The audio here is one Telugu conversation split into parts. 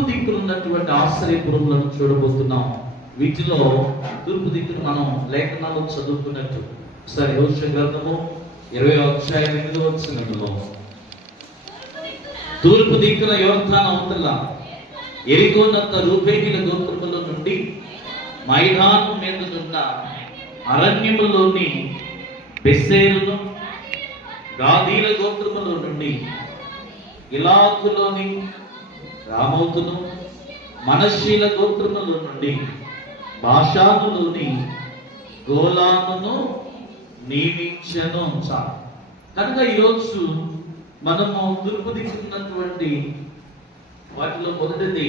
తూర్పు దిక్కున ఉన్నటువంటి ఆశ్రయపురములను చూడబోతున్నాం. వీటిలో తూర్పు దిక్కును మనం లేఖనాలు చదువుకున్నట్టు ఒకసారి యెహోషువ గ్రంథము 20:8 తూర్పు దిక్కున యోర్దాను అవతల యెరికోనంత రూబేనీయుల గోత్రముల నుండి మైదానం మీదనున్న అరణ్యములోని బెసేరును, గాదీల గోత్రముల నుండి గిలాదులోని రామోతును, మనష్షీల గోత్రముల నుండి బాషానులోని గోలానును నియమించెను. కనుక ఈరోజు మనము తూర్పు దిక్కున్నటువంటి వాటిలో మొదటిది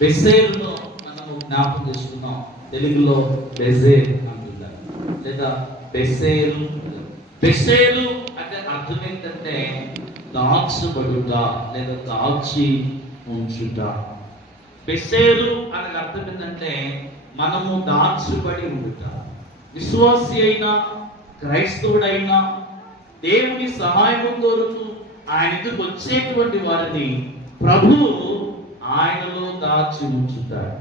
బెసేరును మనము జ్ఞాపకం చేసుకున్నాం. తెలుగులో బెజేర్ అంటున్నారు లేదా బెసేరు. బెసేరు అంటే అర్థం ఏంటంటే దాచబడుట లేదా దాచి ఉంచుట. బెసేరు అనే అర్థం ఏంటంటే మనము దాచబడి ఉండుట. విశ్వాసి అయినా క్రైస్తవుడైనా దేవుని సహాయం కోరుతూ ఆయన ఎదురు వచ్చేటువంటి వారిని ప్రభు ఆయనలో దాచి ఉంచుతాడు.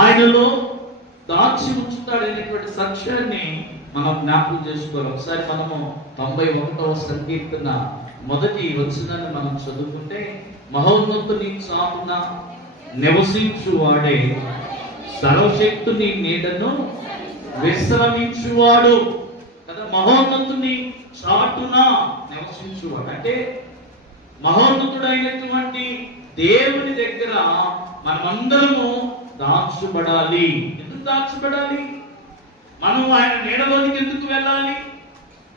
ఆయనలో దాచి ఉంచుతాడు అనేటువంటి సత్యాన్ని మనం జ్ఞాపకం చేసుకోవాలి. ఒకసారి మనము 91వ సంకీర్తన మొదటి వచనాన్ని మనం చదువుకుంటే, మహోన్నతుని చాటున నివసించువాడే సర్వశక్తుని నీడను విశ్రమించువాడు కదా. మహోన్నతుని చాటున నివసించువాడు అంటే మహోన్నతుడైనటువంటి దేవుని దగ్గర మనమందరము దాచబడాలి. ఎందుకు దాచబడాలి? మనం ఆయన నీడలోనికి ఎందుకు వెళ్ళాలి?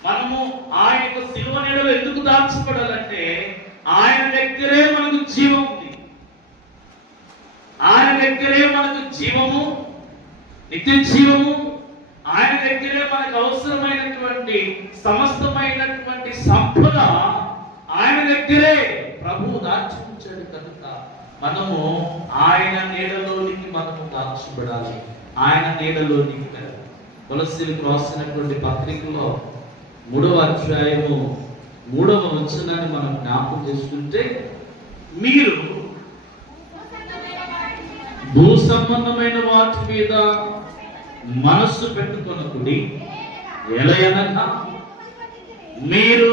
మనము ఆయన యొక్క శిలువ నీడలో ఎందుకు దాచబడాలంటే ఆయన దగ్గరే మనకు జీవం ఉంది. ఆయన దగ్గరే మనకు జీవము, నిత్య జీవము. ఆయన దగ్గరే మనకు అవసరమైనటువంటి సమస్తమైనటువంటి సంపద ఆయన దగ్గరే ప్రభువు దాచి ఉంచాడు. కనుక మనము ఆయన నీడలోనికి మనము దాచబడాలి. ఆయన నీడలోనికి వెళ్ళాలి. కొలస్సీలకు రాసినటువంటి పత్రికలో 3వ అధ్యాయము 3వ వచనాన్ని మనం జ్ఞాపకం చేసుకుంటే, మీరు భూ సంబంధమైన వాటి మీద మనస్సు పెట్టుకొనకుడి, ఎలయనగా మీరు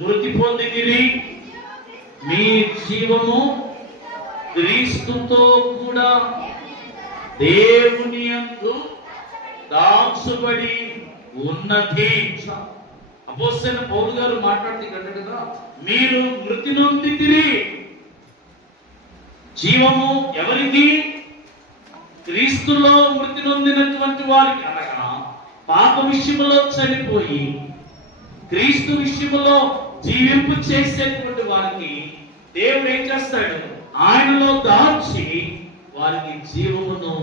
మృతి పొందితిరి, మీ జీవము క్రీస్తుతో కూడా దేవుని యందు దాచబడి ఉన్నది. అపోస్తలుడైన పౌలు గారు మాట్లాడుతూ కదా, మీరు మృతి నొందితిరి. జీవము ఎవరికి? క్రీస్తులో మృతి నొందినటువంటి వారికి. అనగా పాప విషయంలో చనిపోయి క్రీస్తు విషయంలో జీవింపు చేసేటువంటి వారికి దేవుడు ఏం చేస్తాడు? ఆయనలో దాచి వారికి జీవమును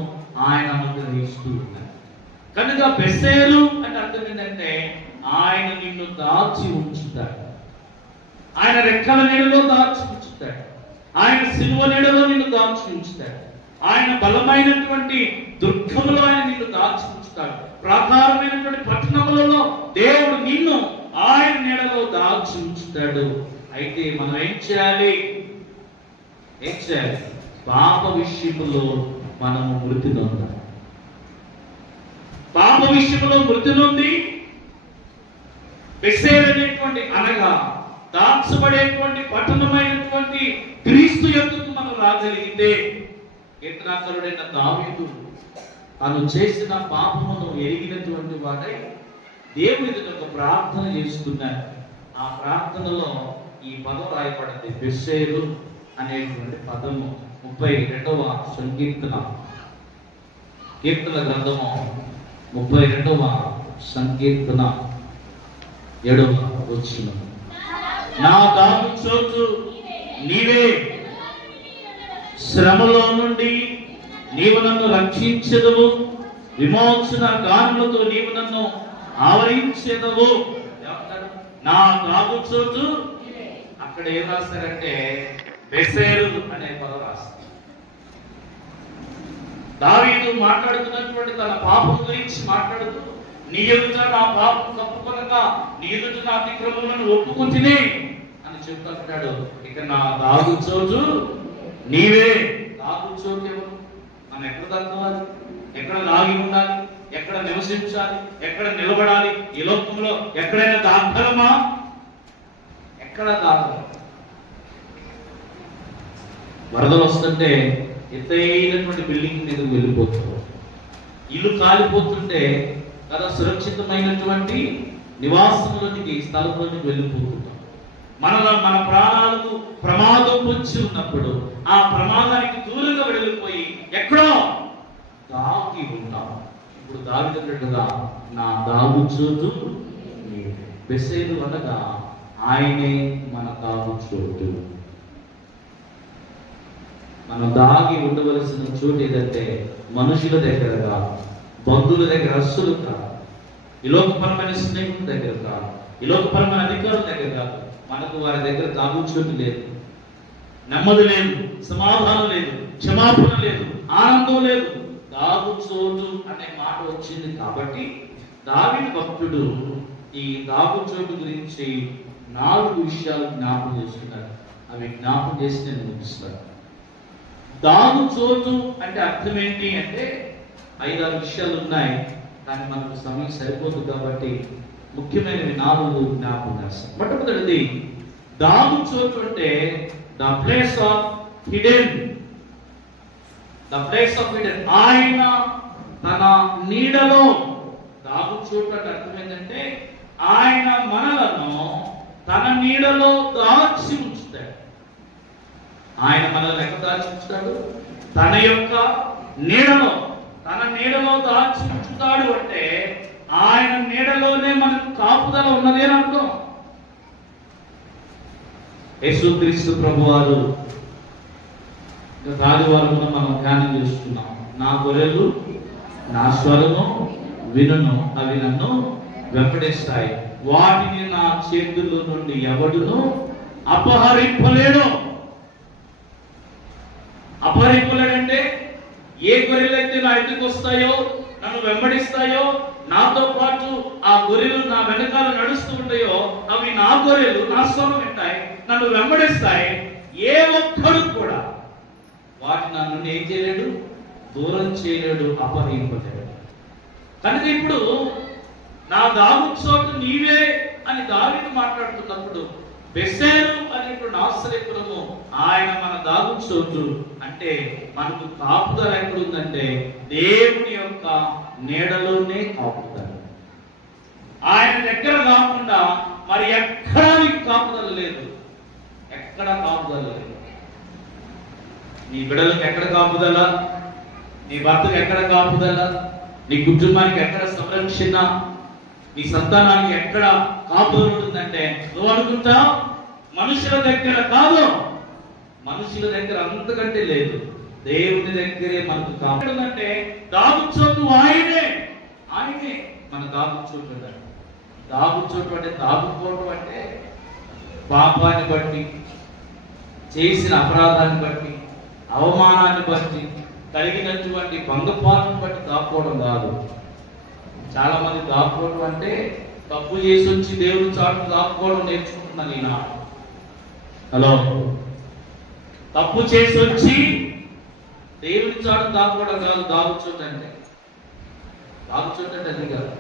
ఆయన అనుగ్రహిస్తూ ఉన్నాడు. కనుక బెసేరు అంటే అర్థం ఏంటంటే ఆయన నిన్ను దాచి ఉంచుతాడు. ఆయన రెక్కల నీడలో దాచి ఉంచుతాడు. ఆయన సిలువ నీడలో నిన్ను దాచి ఉంచుతాడు. ఆయన బలమైనటువంటి దుర్గములో ఆయన నిన్ను దాచి ఉంచుతాడు. ప్రాకారమైనటువంటి పట్టణములలో దేవుడు నిన్ను ఆయన నీడలో దాచి ఉంచుతాడు. అయితే మనం ఏం చేయాలి? పాప విషయంలో మనము మృతి నొందాలి. పాప విషయంలో మృతి నొంది బెసేరనేటువంటి అనగా దాచబడేటువంటి పట్టణమైనటువంటి క్రీస్తు యందుకు మనం రాగలిగితే, కీర్తనాకారుడైన దావీదు తాను చేసిన పాపమును ఎరిగినటువంటి వాడై దేవుని ఒక ప్రార్థన చేస్తున్నాడు. ఆ ప్రార్థనలో ఈ పదం రాయబడింది, బెసేరు అనేటువంటి పదము. 32వ సంకీర్తన, కీర్తన గ్రంథము 32వ సంకీర్తన 7వ వచనం, నా దాగు చోటు నీవే, శ్రమలో నుండి నీవు నన్ను రక్షించెదవు, విమోచన గానములతో నీవు నన్ను ఆవరించెదవు. నా దాగు చోటు అక్కడ ఏం రాస్తారంటే బెసేరు అనే పదం రాస్తారు. దావీదు మాట్లాడుతున్నటువంటి తన పాపం గురించి మాట్లాడుతూ, నీ ఎదుట నా పాపం కప్పుకొనక నీ ఎదుట నా అతిక్రమములను ఒప్పుకుంటేనే అని చెప్తున్నాడు. ఇక నా దాగు చోటు నీవే. దాగు చోటు ఎవరు? మనం ఎక్కడ దాక్కోవాలి? ఎక్కడ దాగి ఉండాలి? ఎక్కడ నివసించాలి? ఎక్కడ నిలబడాలి? ఈ లోకంలో ఎక్కడైనా దాగలమా? ఎక్కడ దాగలం? వరదలు వస్తుంటే ఎత్తైనటువంటి బిల్డింగ్ మీదకి వెళ్ళిపోతారు. ఇల్లు కాలిపోతుంటే కదా సురక్షితమైనటువంటి నివాసంలోనికి, స్థలంలోనికి వెళ్ళిపోతుంటాం. మన ప్రాణాలకు ప్రమాదం పొంచి ఉన్నప్పుడు ఆ ప్రమాదానికి దూరంగా వెళ్ళిపోయి ఎక్కడో దాగి ఉంటాం. ఇప్పుడు దావిదన్నట్టుగా నా దాగు చోటు బెసేలు అనగా ఆయనే మన దాగు చోటు. మనం దాగి ఉండవలసిన చోటు ఏదంటే మనుషుల దగ్గర కాదు, బంధువుల దగ్గర అస్సలు కాదు, ఈ లోకపరమైన స్నేహితుల దగ్గర కాదు, ఈ లోకపరమైన అధికారుల దగ్గర కాదు. మనకు వారి దగ్గర దాగు చోటు లేదు, నెమ్మది లేదు, సమాధానం లేదు, క్షమాపణ లేదు, ఆనందం లేదు. దాగు చోటు అనే మాట వచ్చింది కాబట్టి దావీదు భక్తుడు ఈ దాగు చోటు గురించి 4 విషయాలు జ్ఞాపకం చేస్తున్నారు. అవి జ్ఞాపకం చేసి నేను ముగిస్తాను. దాగు చోటు అంటే అర్థం ఏంటి అంటే 5-6 విషయాలు ఉన్నాయి, కానీ మనకు సమయం సరిపోదు కాబట్టి ముఖ్యమైనవి 4 జ్ఞాపకం చేస్తాం. మొట్టమొదటిది దాగు చోటు అంటే the place of hidden. The place of hidden, ఆయన తన నీడలో. దాగు చోటు అంటే అర్థం ఏంటంటే ఆయన మనలను తన నీడలో దాచి ఉంచుతాడు. ఆయన మనల్ని ఎక్కడ దాచి ఉంచుతాడు? తన యొక్క నీడలో. తన నీడలో దాచి ఉంచుతాడు అంటే ఆయన నీడలోనే మనకు కాపుదల ఉన్నది అని అర్థం. యేసుక్రీస్తు ప్రభువారు ఆదివారంలో మనం ధ్యానం చేస్తున్నాం. నా గొర్రెలు నా స్వరము వినును, అవి నన్ను వెంబడిస్తాయి, వాటిని నా చేతుల్లో నుండి ఎవడును అపహరింపలేడు. అపహరింపలేడంటే ఏ గొర్రెలైతే నా ఇంటికి వస్తాయో, నన్ను వెంబడిస్తాయో, నాతో పాటు ఆ గొర్రెలు నా వెనకాల నడుస్తూ ఉంటాయో, అవి నా గొర్రెలు, నా స్వరం వింటాయి, నన్ను వెంబడిస్తాయి. ఏ ఒక్కడు కూడా వాటిని నా నుండి ఏం చేయలేడు, దూరం చేయలేడు, అపహరింపలేడు. కనుక ఇప్పుడు నా దాగు చోటు నీవే అని దావీదు మాట్లాడుతున్నప్పుడు బెసేలు అనేటువంటి ఆశ్రయపురము ఆయన మన దాగు చోటు అంటే మనకు కాపుదల ఎక్కడుందంటే దేవుని యొక్క నీడలోనే కాపుదల. ఆయన దగ్గర కాకుండా మరి ఎక్కడా నీకు కాపుదల లేదు, ఎక్కడ కాపుదల లేదు. నీ బిడ్డలకు ఎక్కడ కాపుదల, నీ భర్తకు ఎక్కడ కాపుదల, నీ కుటుంబానికి ఎక్కడ సంరక్షణ, నీ సంతానానికి ఎక్కడ కాపుదల ఉంటుందంటే నువ్వు అనుకుంటావు మనుషుల దగ్గర కాదు. మనుషుల దగ్గర అంతకంటే లేదు, దేవుని దగ్గరే మనకు కాపుదంటే దాగు చోటు ఆయనే. ఆయనే మన దాగు చోటు. దాగు చోటు అంటే దాగుకోవడం అంటే పాపాన్ని బట్టి, చేసిన అపరాధాన్ని బట్టి, అవమానాన్ని బట్టి, కలిగినటువంటి భంగపాలను బట్టి దాక్కోవడం కాదు. చాలా మంది దాక్కోవడం అంటే తప్పు చేసి వచ్చి దేవుడి చాటు దాక్కోవడం నేర్చుకుంటున్నాను ఈనాడు. హలో, తప్పు చేసి వచ్చి దేవుడి చాటు దాక్కోవడం కాదు దాగు చోటు అంటే. దాగు చోటు అంటే అది కాదు.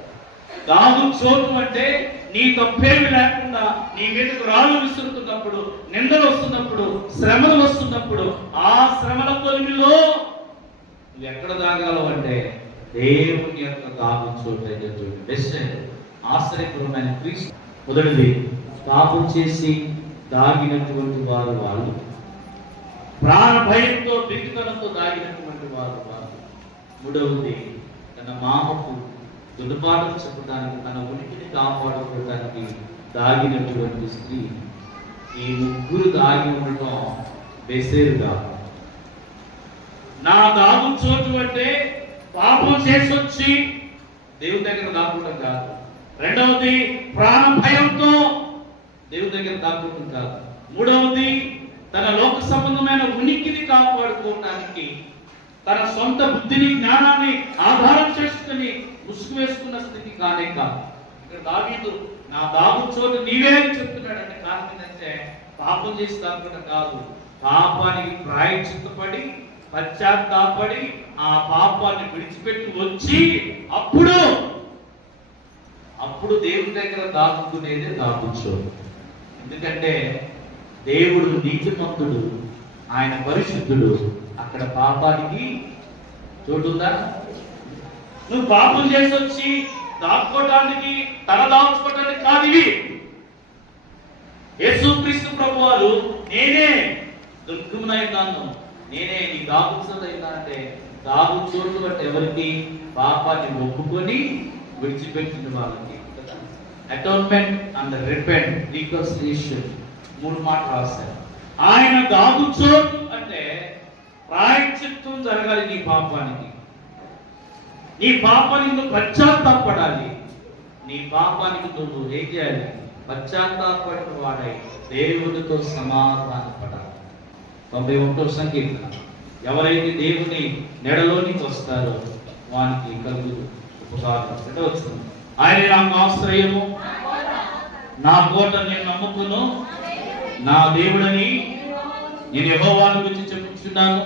దాగు చోటు అంటే నీ తప్పేమి లేకుండా నీ మీదకు రాళ్ళు విసురుతున్నప్పుడు, నిందలు వస్తున్నప్పుడు, శ్రమలు వస్తున్నప్పుడు, ఆ శ్రమల కొలిమిలో నువ్వు ఎక్కడ దాగాలో అంటే దేవుని యొక్క దాగు చోటు. బెస్ట్ ఆశ్చర్యకరమైన క్రీస్తు. మొదటిది పాపం చేసి దాగినటువంటి వారు వాళ్ళు, ప్రాణ భయంతో బిగుతనంతో దాగినటువంటి వారు వాళ్ళు. మూడవది తన మామకు దుర్పాఠం చెప్పడానికి, తన ఉనికిని కాపాడుకోవడానికి దాగినటువంటి స్త్రీ. ఈ ముగ్గురు దాగి ఉండటం బెసేరుగా. నా దాగు చోటు అంటే పాపం చేసి వచ్చి దేవుని దగ్గర దాక్కోవడం కాదు. రెండవది ప్రాణ భయంతో దేవుని దగ్గర దాక్కోవడం కాదు. మూడవది తన లోక సంబంధమైన ఉనికిని కాపాడుకోవడానికి, తన సొంత బుద్ధిని, జ్ఞానాన్ని ఆధారం చేసుకుని ముసుగు వేసుకున్న స్థితి కానే కాదు. ఇక్కడ దావీదు నా దాగు చోటు నీవే అని చెప్తున్నాడు. అంటే కారణం ఏంటంటే పాపం చేసి దాక్కోవడం కాదు, పాపానికి ప్రాయశ్చిత్తపడి పశ్చాత్తాపడి ఆ పాపాన్ని విడిచిపెట్టి వచ్చి అప్పుడు దేవుని దగ్గర దాక్కునేదే దాక్కుచో. ఎందుకంటే దేవుడు నీతిమంతుడు, ఆయన పరిశుద్ధుడు. అక్కడ పాపానికి చోటుందా? నువ్వు పాపం చేసి వచ్చి దాక్కోవడానికి, తల దాచుకోవడానికి కాదు ఇవి. యేసుక్రీస్తు ప్రభు వారు నేనే దుర్గమునైనాను, నేనే నీ దాగుచోటైనా అంటే దాగుచోటు అంటే ఎవరికి? పాపాన్ని ఒప్పుకొని విడిచిపెట్టిన వాళ్ళకి. అటోన్మెంట్ అండ్ రిపెంట్, రికన్సిలియేషన్, 3 మాటలు రాశారు. ఆయన దాగుచోటు అంటే ప్రాయశ్చిత్తం జరగాలి నీ పాపానికి. నీ పాపానికి నువ్వు పశ్చాత్తాపడాలి. నీ పాపానికి నువ్వు ఏం చేయాలి? పశ్చాత్తాపడిన వాడై దేవునితో సమాధానపడాలి. 91వ సంకీర్తన. ఎవరైతే దేవుని నెడలోనికి వస్తారో వానికి కలుగు ఉపకారం. ఆయన నాకు ఆశ్రయము, నా కోట, నేను నమ్ముకును, నా దేవుడని నేను యెహోవాను గురించి చెప్పుచున్నాను.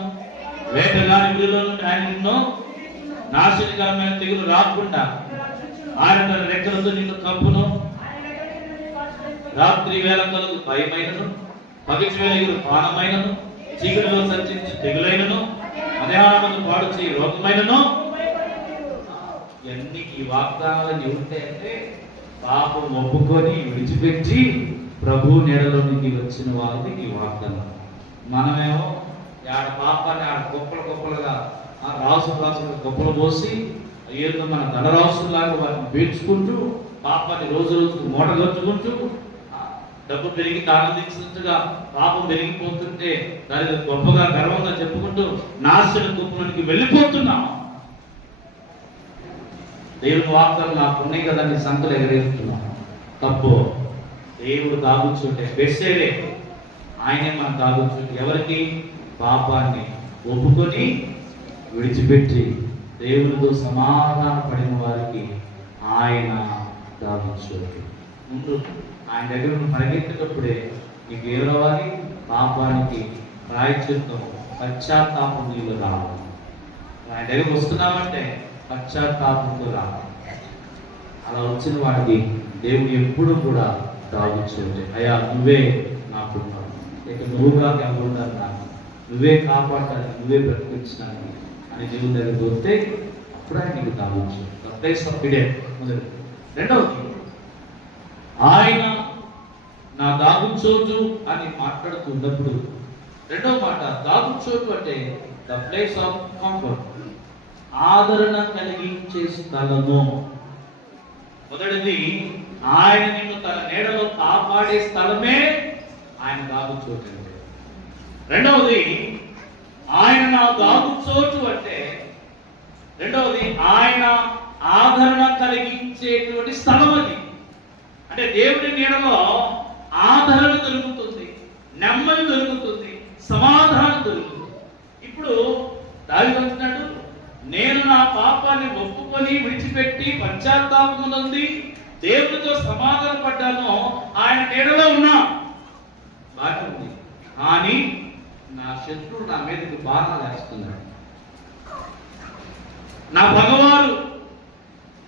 వేటగాని విడుదల నుండి ఆయన నిన్ను, నాశనకరమైన తెగులు రాకుండా ఆయన తన రెక్కలతో నిన్ను కప్పును. రాత్రి వేళ కలుగు భయమైనను, పగటి వేళ ఎగురు ప్రాణమైనను, చీకటిలో సంచరించు తెగులైనను, మధ్యాహ్నమందు పాడు చేయి రోగమైనను. ఇవన్నీ ఈ వాగ్దానాలు ఉంటాయంటే పాపం ఒప్పుకొని విడిచిపెట్టి ప్రభు నీడలోనికి వచ్చిన వాళ్ళకి ఈ వాగ్దానం. మనమేమో ఆడ పాపాన్ని ఆడ గొప్పలుగా రాసులు గొప్పలు పోసి ఏదో మన ధనరాసులాగా వాటిని పీల్చుకుంటూ పాపాన్ని రోజు రోజుకు మూటగొచ్చుకుంటూ డబ్బు పెరిగి ఆనందించినట్టుగా పాపం పెరిగిపోతుంటే దాని గొప్పగా గర్వంగా చెప్పుకుంటూ నాశన కుప్పలోనికి వెళ్ళిపోతున్నాం. దేవుని వార్తలు నాకు ఉన్నాయి కదా నీ సంతలు ఎగరేస్తున్నాను. తప్పు. దేవుడు దాగుచుంటే బెస్సేరే ఆయనే మనం దాగుచుంటే ఎవరికి? పాపాన్ని ఒప్పుకొని విడిచిపెట్టి దేవునితో సమాధాన పడిన వారికి ఆయన దాగుచోటు. ముందు ఆయన దగ్గర పరిగెత్తేటప్పుడే నీకు ఏం రావాలి? పాపానికి ప్రాయశ్చిత్తం, పశ్చాత్తాపం నీళ్ళు రావాలి. ఆయన దగ్గరకు వస్తున్నామంటే పశ్చాత్తాపంతో రావాలి. అలా వచ్చిన వాడికి దేవుడు ఎప్పుడు కూడా దాగుచోటే. అయ్యా నువ్వే నాకున్నావు, ఇక నువ్వుగా ఎవరున్నారు, నాకు నువ్వే కాపాడాలి, నువ్వే బ్రతికించడానికి అని దేవుని దగ్గరికి వస్తే అప్పుడు ఆయన నీకు దాగుచోటు. ప్లేస్ ఆఫ్ ఇడెన్ మొదటి. రెండవది, ఆయన నా దాగుచోటు అని మాట్లాడుతున్నప్పుడు రెండవ మాట దాగుచోటు అంటే ద ప్లేస్ ఆఫ్ కంఫర్ట్, ఆదరణ కలిగించే స్థలము. మొదటిది, ఆయన నిన్ను తన నీడలో కాపాడే స్థలమే ఆయన దాగుచోటు అంటే. రెండవది, ఆయన నా దాగుచోటు అంటే రెండవది ఆయన ఆదరణ కలిగించేటువంటి స్థలం అది. అంటే దేవుడి నీడలో ఆదరణ దొరుకుతుంది, నెమ్మది దొరుకుతుంది, సమాధానం దొరుకుతుంది. ఇప్పుడు దావీదు అంటున్నాడు, నేను నా పాపాన్ని ఒప్పుకొని విడిచిపెట్టి పశ్చాత్తాపం నుండి దేవునితో సమాధాన పడ్డాను, ఆయన నీడలో ఉన్నా బాగా ఉంది. కానీ నా శత్రువు నా మీదకి బాణాలు వేస్తున్నాడు. నా భగవారు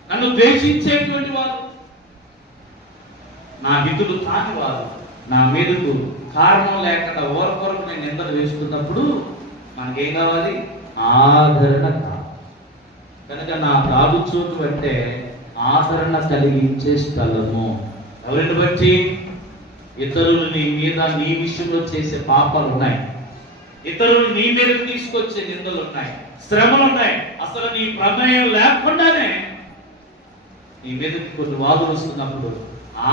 నన్ను ద్వేషించేటువంటి వారు, నా హితులు కాని వారు నా మీదకు కారణం లేకుండా ఓరకొరకు నేను నిందలు వేసుకున్నప్పుడు మనకేం కావాలి? ఆదరణ కావాలి. కనుక నా దాగుచోటు అంటే ఆదరణ కలిగించే స్థలము. ఎవరిని బట్టి? ఇతరులు నీ మీద నీ విషయంలో చేసే పాపాలు ఉన్నాయి, ఇతరులు నీ మీద తీసుకొచ్చే నిందలు ఉన్నాయి, శ్రమలు ఉన్నాయి. అసలు నీ ప్రమేయం లేకుండానే నీ మీదకి కొన్ని వాదులు వస్తున్నప్పుడు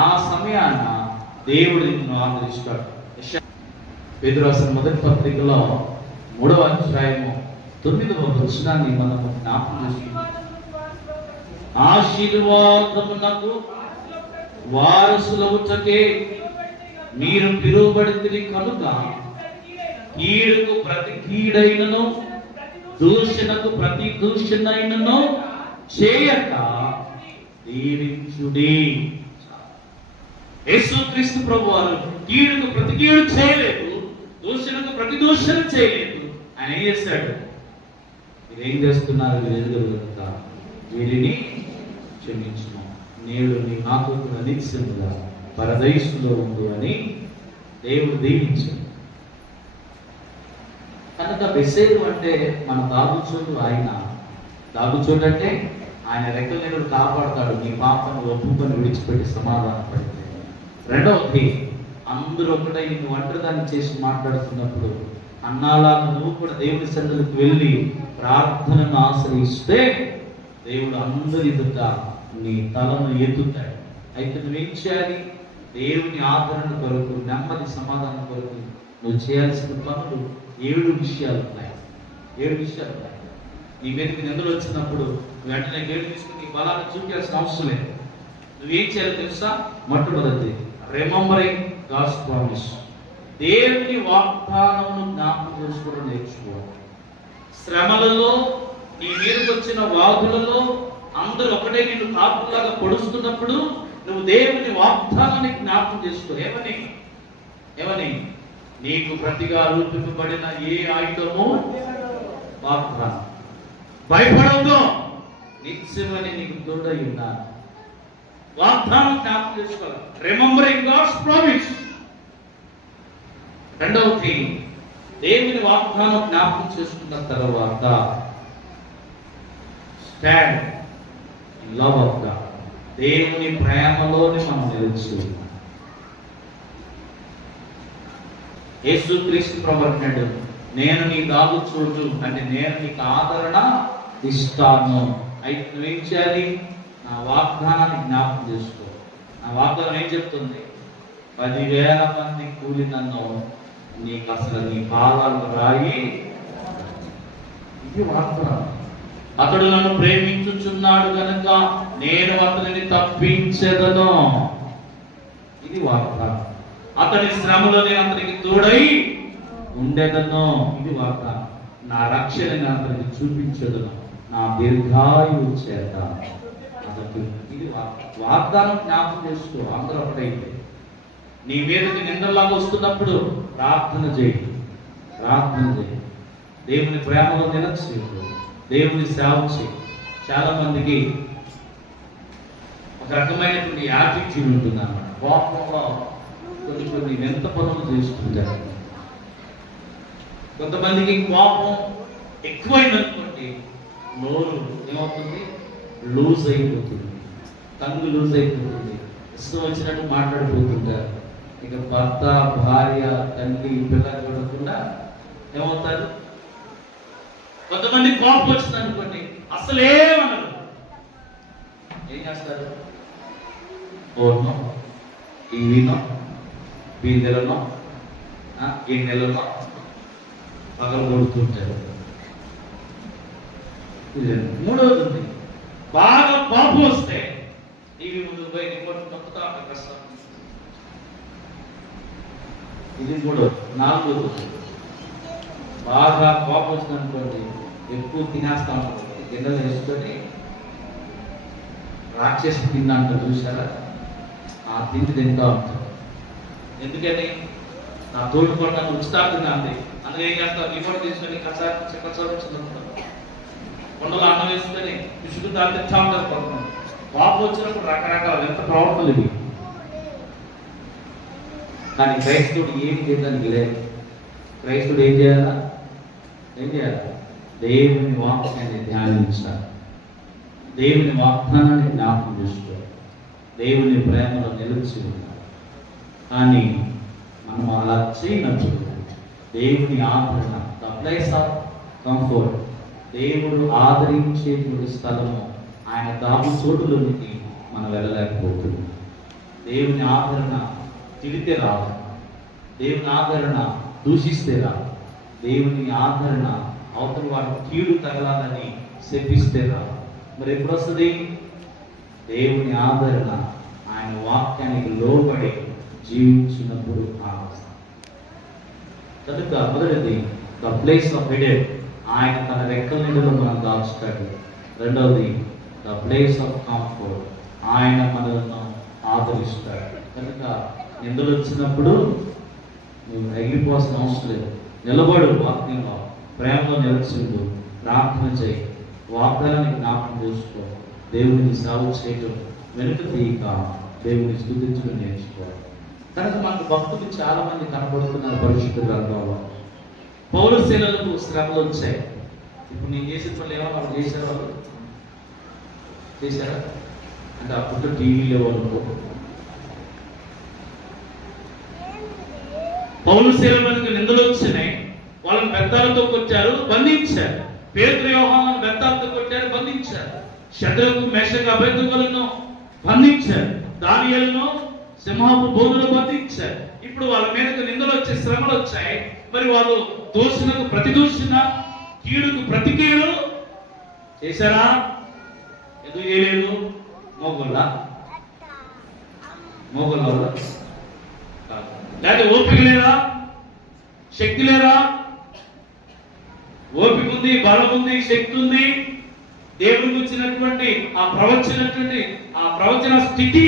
ఆ సమయాన దేవుడు నిన్ను ఆదరిస్తాడు. పేతురు రాసిన మొదటి పత్రికలో 3వ అధ్యాయము 9వ వచనాన్ని మనము జ్ఞాపకం చేసుకుందాం. ఆశీర్వాదమునకు వారసులవుటకే మీరు పిలువబడితిరి కనుక కీడుకు ప్రతి కీడైనను దూషణకు ప్రతి దూషణైనను చేయక దీవించుడి. యేసుక్రీస్తు ప్రభువారు కీడుకు ప్రతి కీడు చేయలేదు, దూషణకు ప్రతి దూషణ చేయలేదు. ఆయన ఏం చేశాడు? మీరేం చేస్తున్నారు? వీరెరుగురు కనుక వీరిని క్షమించును, నేడు నీ నాకు కూడా నిత్యముగా పరదైసులో ఉండు అని దేవుడు దీవించాడు. కనుక బెసేరు అంటే మన దాగుచోటు. ఆయన దాగుచోటు అంటే ఆయన రెక్కల నీళ్ళు కాపాడుతాడు. నీ పాపను ఒప్పుకొని విడిచిపెట్టి సమాధానం పడితే. రెండవది, అందరూ ఒకటై నిన్ను ఒంటరిదాన్ని చేసి మాట్లాడుతున్నప్పుడు అన్నాలా నువ్వు కూడా దేవుని సన్నిధికి వెళ్ళి ప్రార్థనను ఆశ్రయిస్తే దేవుడు అందరి ఎదుట నీ తలను ఎత్తుతాడు. అయితే నువ్వేం చేయాలి? దేవుని ఆదరణ కొరకు, నెమ్మది సమాధానం కొరకు నువ్వు చేయాల్సిన పనులు 7 విషయాలు ఉన్నాయి. 7 విషయాలు ఉన్నాయి. నీ మీదకి నిందలు వచ్చినప్పుడు వెంటనే గేటు తీసుకుని బలాన్ని చూపించాల్సిన అవసరం లేదు. నువ్వేం చేయాలో తెలుసా? మొట్టమొదటి, రిమెంబరింగ్ గాడ్స్ ప్రామిస్. దేవుని వాగ్దానమును జ్ఞాపకం చేసుకోవడం నేర్చుకోవాలి. శ్రమలలో, నీ మీదకి వచ్చిన వాగులలో అందరూ ఒకటే నిన్ను కాపులాగా పొడుస్తున్నప్పుడు నువ్వు దేవుని వాగ్దానాన్ని జ్ఞాపకం చేసుకో. ఏమని? నీకు ప్రతిగా రూపింపబడిన ఏ ఆయుధము వాగ్దానం. భయపడవద్దు, నిత్యమని నీకు తోడై ఉన్నాను. వాగ్దానం జ్ఞాపకం చేసుకోవాలి. Remembering God's promise. రెండవది, దేవుని వాగ్దానం జ్ఞాపకం చేసుకున్న తర్వాత stand in love of God. దేవుని ప్రేమలోనే మనం నిలిచి ఉన్నాం. యేసుక్రీస్తు ప్రభువు అంటాడు, నేను నీ దాగుచోటు అంటే నేను నీకు ఆదరణ ఇస్తాను. అయితే నువ్వేం చేయాలి? నా వాగ్దానాన్ని జ్ఞాపకం చేసుకో. నా వాగ్దానం ఏం చెప్తుంది? 10,000 మంది కూలి నన్ను నీకు అసలు నీ పాదాలు రాయి. ఇది వాగ్దానం. అతడు నన్ను ప్రేమించుచున్నాడు కనుక నేను అతనిని తప్పించెదను. ఇది వాగ్దానం. అతని శ్రమలో నేను అతనికి తోడై ఉండేదను. ఇది వాగ్దానం. నా రక్షణ నేను అతనికి చూపించేదను, నా దీర్ఘాయువు చేత అతనికి. ఇది వాగ్దానం. జ్ఞాపకం చేసుకో. అందరూ ఒకటైతే నీ మీదకి నిందల్లాగా వస్తున్నప్పుడు ప్రార్థన చేయి. దేవుని ప్రేమలో నిలచి దేవుని సేవ చేయి. చాలా మందికి ఒక రకమైనటువంటి యాటిట్యూడ్ ఉంటుంది అన్నమాట. కోపంలో కొన్ని వింత పనులు చేసుకుంటారు. కొంతమందికి కోపం ఎక్కువైందనుకోండి, నోరు ఏమవుతుంది? లూజ్ అయిపోతుంది, టంగు లూజ్ అయిపోతుంది, ఇష్టం వచ్చినట్టు మాట్లాడిపోతుంటారు. ఇక భర్త, భార్య, తండ్రి, పిల్లలు చూడకుండా ఏమవుతారు? కొంతమంది కోపం వచ్చింది అనుకోండి, అసలేమన్నారు. ఏం చేస్తారు? ఓర్నో, టీవీనో, బీదెలనో, గిన్నెలనో పగలు కొడుతుంటారు. మూడవది ఉంది, బాగా కోపం వస్తే టీవీ ముందు పోయి రిమోట్ నొక్కుతా కష్టం. ఇది మూడవది. నాలుగవది, బాగా కోపం వస్తుంది అనుకోండి, ఎక్కువ తినేస్తా ఉంటుంది. గిన్నెలు వేసుకొని రాక్షసి తిన్నా చూసారా? ఆ తిండి తింటా ఉంటారు. ఎందుకని? నా తోడు కూడా నన్ను ఉచితాడుతున్నా అంది. అందుకే ఏం చేస్తారు? రిమోట్ తీసుకొని కసారు కొండలో అన్నం వేసుకొని విసుగు దాన్ని తెచ్చా ఉంటారు. పడుతుంది. కోపం వచ్చినప్పుడు రకరకాల ఎంత ప్రవర్తనలు ఇవి. కానీ క్రైస్తవుడు ఏం చేయడానికి లేదు. క్రైస్తవుడు ఏం చేయాలా? దేవుని వాక్యాన్ని ధ్యానించాలి. దేవుని వాగ్దానాన్ని జ్ఞాపకం చేసుకోవాలి. దేవుని ప్రేమలో నిలిచి ఉండాలి. కానీ మనం అలా చేయనప్పుడు దేవుని ఆదరణ, ద ప్లేస్ ఆఫ్ కంఫర్ట్, దేవుడు ఆదరించేటువంటి స్థలము, ఆయన దాగు చోటులోనికి మనం వెళ్ళలేకపోతున్నాం. దేవుని ఆదరణ తిడితే రాదు. దేవుని ఆదరణ దూషిస్తే రాదు. దేవుని ఆదరణ అవతల వాడు కీడు తగలాలని శపిస్తే రాదు. మరి ఎప్పుడు వస్తుంది? దేవుని ఆదరణ ఆయన వాక్యానికి లోబడి జీవించినప్పుడు ఆవస్తుంది. కనుక మొదటిది, ద ప్లేస్ ఆఫ్ హిడెన్, ఆయన తన రెక్కల నీడలో మనం దాచుతాడు. రెండవది, ద ప్లేస్ ఆఫ్ కంఫర్ట్, ఆయన మనలను ఆదరిస్తాడు. కనుక నిందలు వచ్చినప్పుడు నువ్వు ఎగిరిపోవాల్సిన అవసరం లేదు. నిలబడు, వాక్యంలో ప్రేమలో నిలిచిండు, ప్రార్థన చేయి, వాగ్దానాన్ని జ్ఞాపకం చేసుకో, దేవునికి సేవ చేయటం వెనుక తీయక దేవుని స్తుతించడం నేర్చుకోవాలి. కనుక మనకు భక్తులు చాలా మంది కనబడుతున్నారు పరిశుద్ధ గ్రంథంలో. పౌలు శీలలకు శ్రమలు వచ్చాయి. ఇప్పుడు నేను చేసిన పనులు ఏమన్నా వాళ్ళు చేశారు, వాళ్ళు చేశారా అంటే అప్పుడు టీవీ లేవనుకో. పౌలు శీలలకు నిందలు వచ్చినాయి, వాళ్ళని బెత్తాలతో కొట్టారు, బంధించారు. పేతురు యోహానులను బెత్తాలతో కొట్టారు, బంధించారు. శద్రకు మేషకు అబేద్నెగోలను బంధించారు. దానియేలును సింహపు బోనులో బంధించారు. ఇప్పుడు వాళ్ళ మీదకు నిందలు వచ్చే శ్రమలు వచ్చాయి. మరి వాళ్ళు దోషులకు ప్రతి దూషణ, కీడుకు ప్రతి కీడు చేశారా? ఎందుకు చేయలేదు? మోగొల్ల లేకపోతే ఓపిక లేదా, శక్తి లేదా? ఓపిక ఉంది, బలం ఉంది, శక్తి ఉంది. దేవుడికి వచ్చినటువంటి ఆ ప్రవచన స్థితి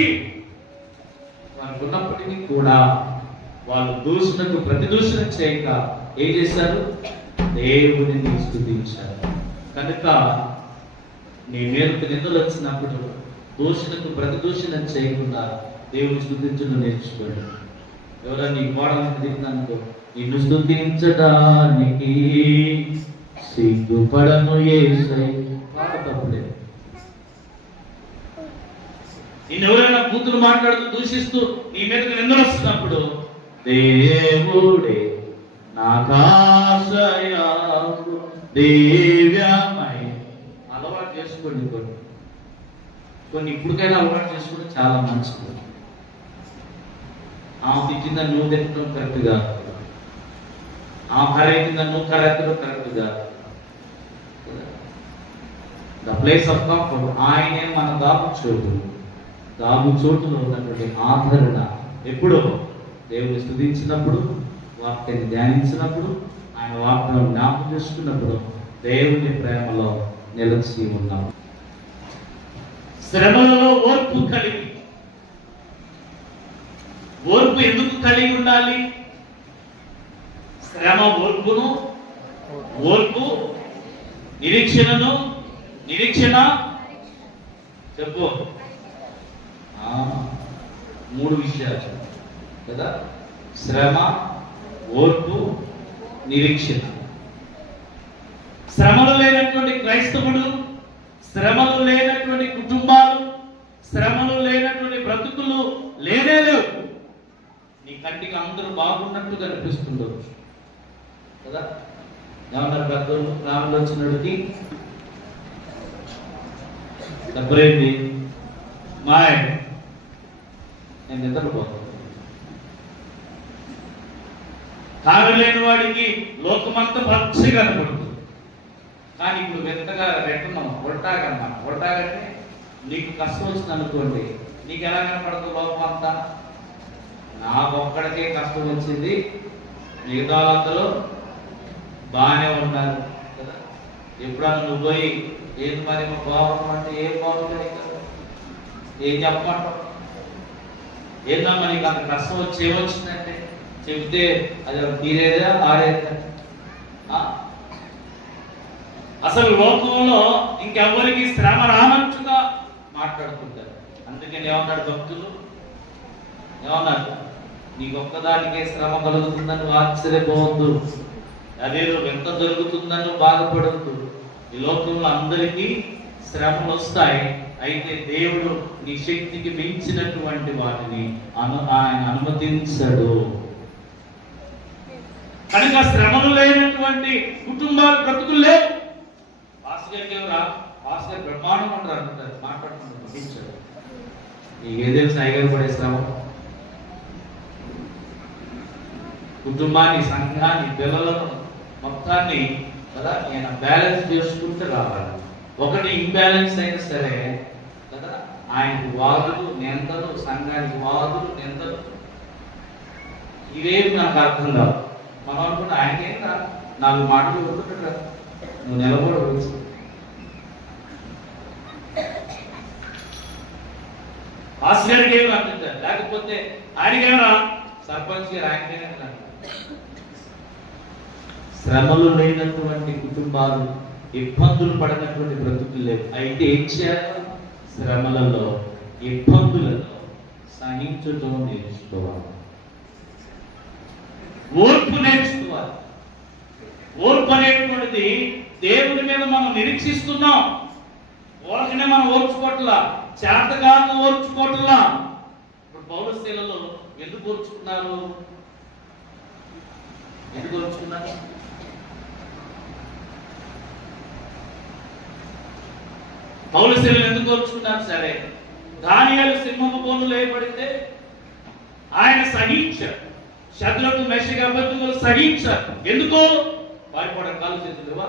వారికి ఉన్నప్పటికీ కూడా వాళ్ళు దూషణకు ప్రతి దూషణ చేయక ఏం చేశారు? దేవుడిని స్తుతించారు. కనుక నీ మీదకు నిందలు వచ్చినప్పుడు దూషణకు ప్రతి దూషణ చేయకుండా దేవుని స్తుతించడం నేర్చుకోండి. ఎవరైనా నీ కోడలను తిరిగినందుకు నిన్ను స్తుతించడానికి సిగ్గుపడను యేసయ్య, తప్పులే. నిన్నెవరైనా కూతురు మాట్లాడుతూ దూషిస్తూ నీ మీదకు నిందలు వస్తున్నప్పుడు దేవుడే నాకాశ్రయము దివ్యమై అలవాటు చేసుకోండి. కొన్ని ఇప్పటికైనా అలవాటు చేసుకోవడం చాలా మంచిది. ఆమె తిట్టిందని నువ్వు తిట్టడం కరెక్ట్ కాదు, ఆమె కరెక్టిందని నువ్వు కరెక్టడం కరెక్ట్ కాదు. ద ప్లేస్ ఆఫ్ కంఫర్ట్, ఆయనే మన దాగు చోటులో ఉన్నటువంటి ఆదరణ ఎప్పుడో దేవుని స్తుతించినప్పుడు, వాక్యాన్ని ధ్యానించినప్పుడు, ఆయన వాక్యం జ్ఞాపకం చేసుకున్నప్పుడు దేవుని ప్రేమలో నిలిచి ఉన్నాం. శ్రమలలో ఓర్పు ఎందుకు కలిగి ఉండాలి? శ్రమ ఓర్పు నిరీక్షణ చెప్పు. 3 విషయాలు కదా: శ్రమ, ఓర్పు, నిరీక్షణ. శ్రమలు లేనటువంటి క్రైస్తవుడు, శ్రమలు లేనటువంటి కుటుంబాలు, శ్రమలు లేనటువంటి బ్రతుకులు లేవు. నీ కంటికి అందరూ బాగున్నట్టు కనిపిస్తుండొచ్చు కదా. ఏమన్నారు పెద్దలు? రాములు వచ్చినడికి డబ్బులేంటి మాయ్, నేను నిద్రపోతాను. తాగలేని వాడికి లోకమంతా పచ్చిగా కనపడుతుంది. కానీ ఇప్పుడు మెత్తగా రెట్టున్నాం, ఉల్టాగంటే నీకు కష్టం వచ్చింది అనుకోండి, నీకు ఎలా కనపడుతుంది లోకం అంతా? నాకు ఒక్కడికే కష్టం వచ్చింది, మిగతా వాళ్ళందరూ బాగానే ఉన్నారు కదా. ఎప్పుడన్నా నువ్వు పోయి ఏది మరి బాగున్నాం అంటే ఏం బాగుంటుంది, ఏం చెప్పమంటావు? ఏందమ్మా నీకు అంత కష్టం వచ్చి ఏమొచ్చిందంటే చెబితే అది తీరేదా ఆరేదా? అసలు లోకంలో ఇంకెవరికి శ్రమ రానట్టుగా మాట్లాడుతుంటారు. అందుకని ఏమన్నాడు భక్తులు? ఏమన్నారు? నీకు ఒక్కదానికే శ్రమ కలుగుతుందని ఆశ్చర్యపోవద్దు, అదేదో ఎంత జరుగుతుందని బాధపడద్దు. ఈ లోకంలో అందరికీ శ్రమలు వస్తాయి. అయితే దేవుడు నీ శక్తికి మించినటువంటి వాటిని ఆయన అనుమతించడు. కనుక శ్రమలు లేనటువంటి కుటుంబాలు బ్రతుకులు లేవు. భాస్కర్కి ఎవరా? భాస్కర్ బ్రహ్మాండం అంటారు, మాట్లాడుకుంటారు, పంపించాడు. నీకు ఏదేమి సాయిగారు పడే శ్రమ? కుటుంబాన్ని, సంఘాన్ని, పిల్లలను మొత్తాన్ని కదా నేను బ్యాలెన్స్ చేసుకుంటూ రావాలి. ఒకటి ఇంబ్యాలెన్స్ అయినా సరే కదా, ఆయనకు వాదులు నిందలు, సంఘానికి వాదులు నిందలు, ఇవేమి నాకు అర్థం కాదు. మనం అనుకుంటే ఆయనకేం రా, 4 మాటలు కొడుతుంటాడు కదా, నువ్వు నిలబడవచ్చు. భాస్కర్కి ఏమి అర్థం, లేకపోతే ఆయనకేమరా సర్పంచ్ గారు ఆయనకేనా శ్రమలు లేనటువంటి కుటుంబాలు, ఇబ్బందులు పడినటువంటి బ్రతుకులు లేవు. అయితే ఏం చేయాలి? శ్రమలలో, ఇబ్బందులలో సహించటం నేర్చుకోవాలి, ఓర్పు నేర్చుకోవాలి. ఓర్పు అనేటువంటిది దేవుని మీద మనం నిరీక్షిస్తున్నాం. ఓర్చునే మనం ఓర్చుకోవట్లా, చేతగాను ఓర్చుకోవట్లా. ఇప్పుడు పౌరశీలలో ఎందుకు ఓర్చుకున్నారు? ఎందుకు ఓర్చుకున్నారు? పౌరశీలను ఎందుకు ఓర్చుకున్నారు? సరే, దానియేలు సింహపు బోనులో వేయబడితే ఆయన సహించారు. శత్రులకు మెషిక అబద్ధములు సహించారు. ఎందుకు? పారిపోవడం కాలు చేతులువా?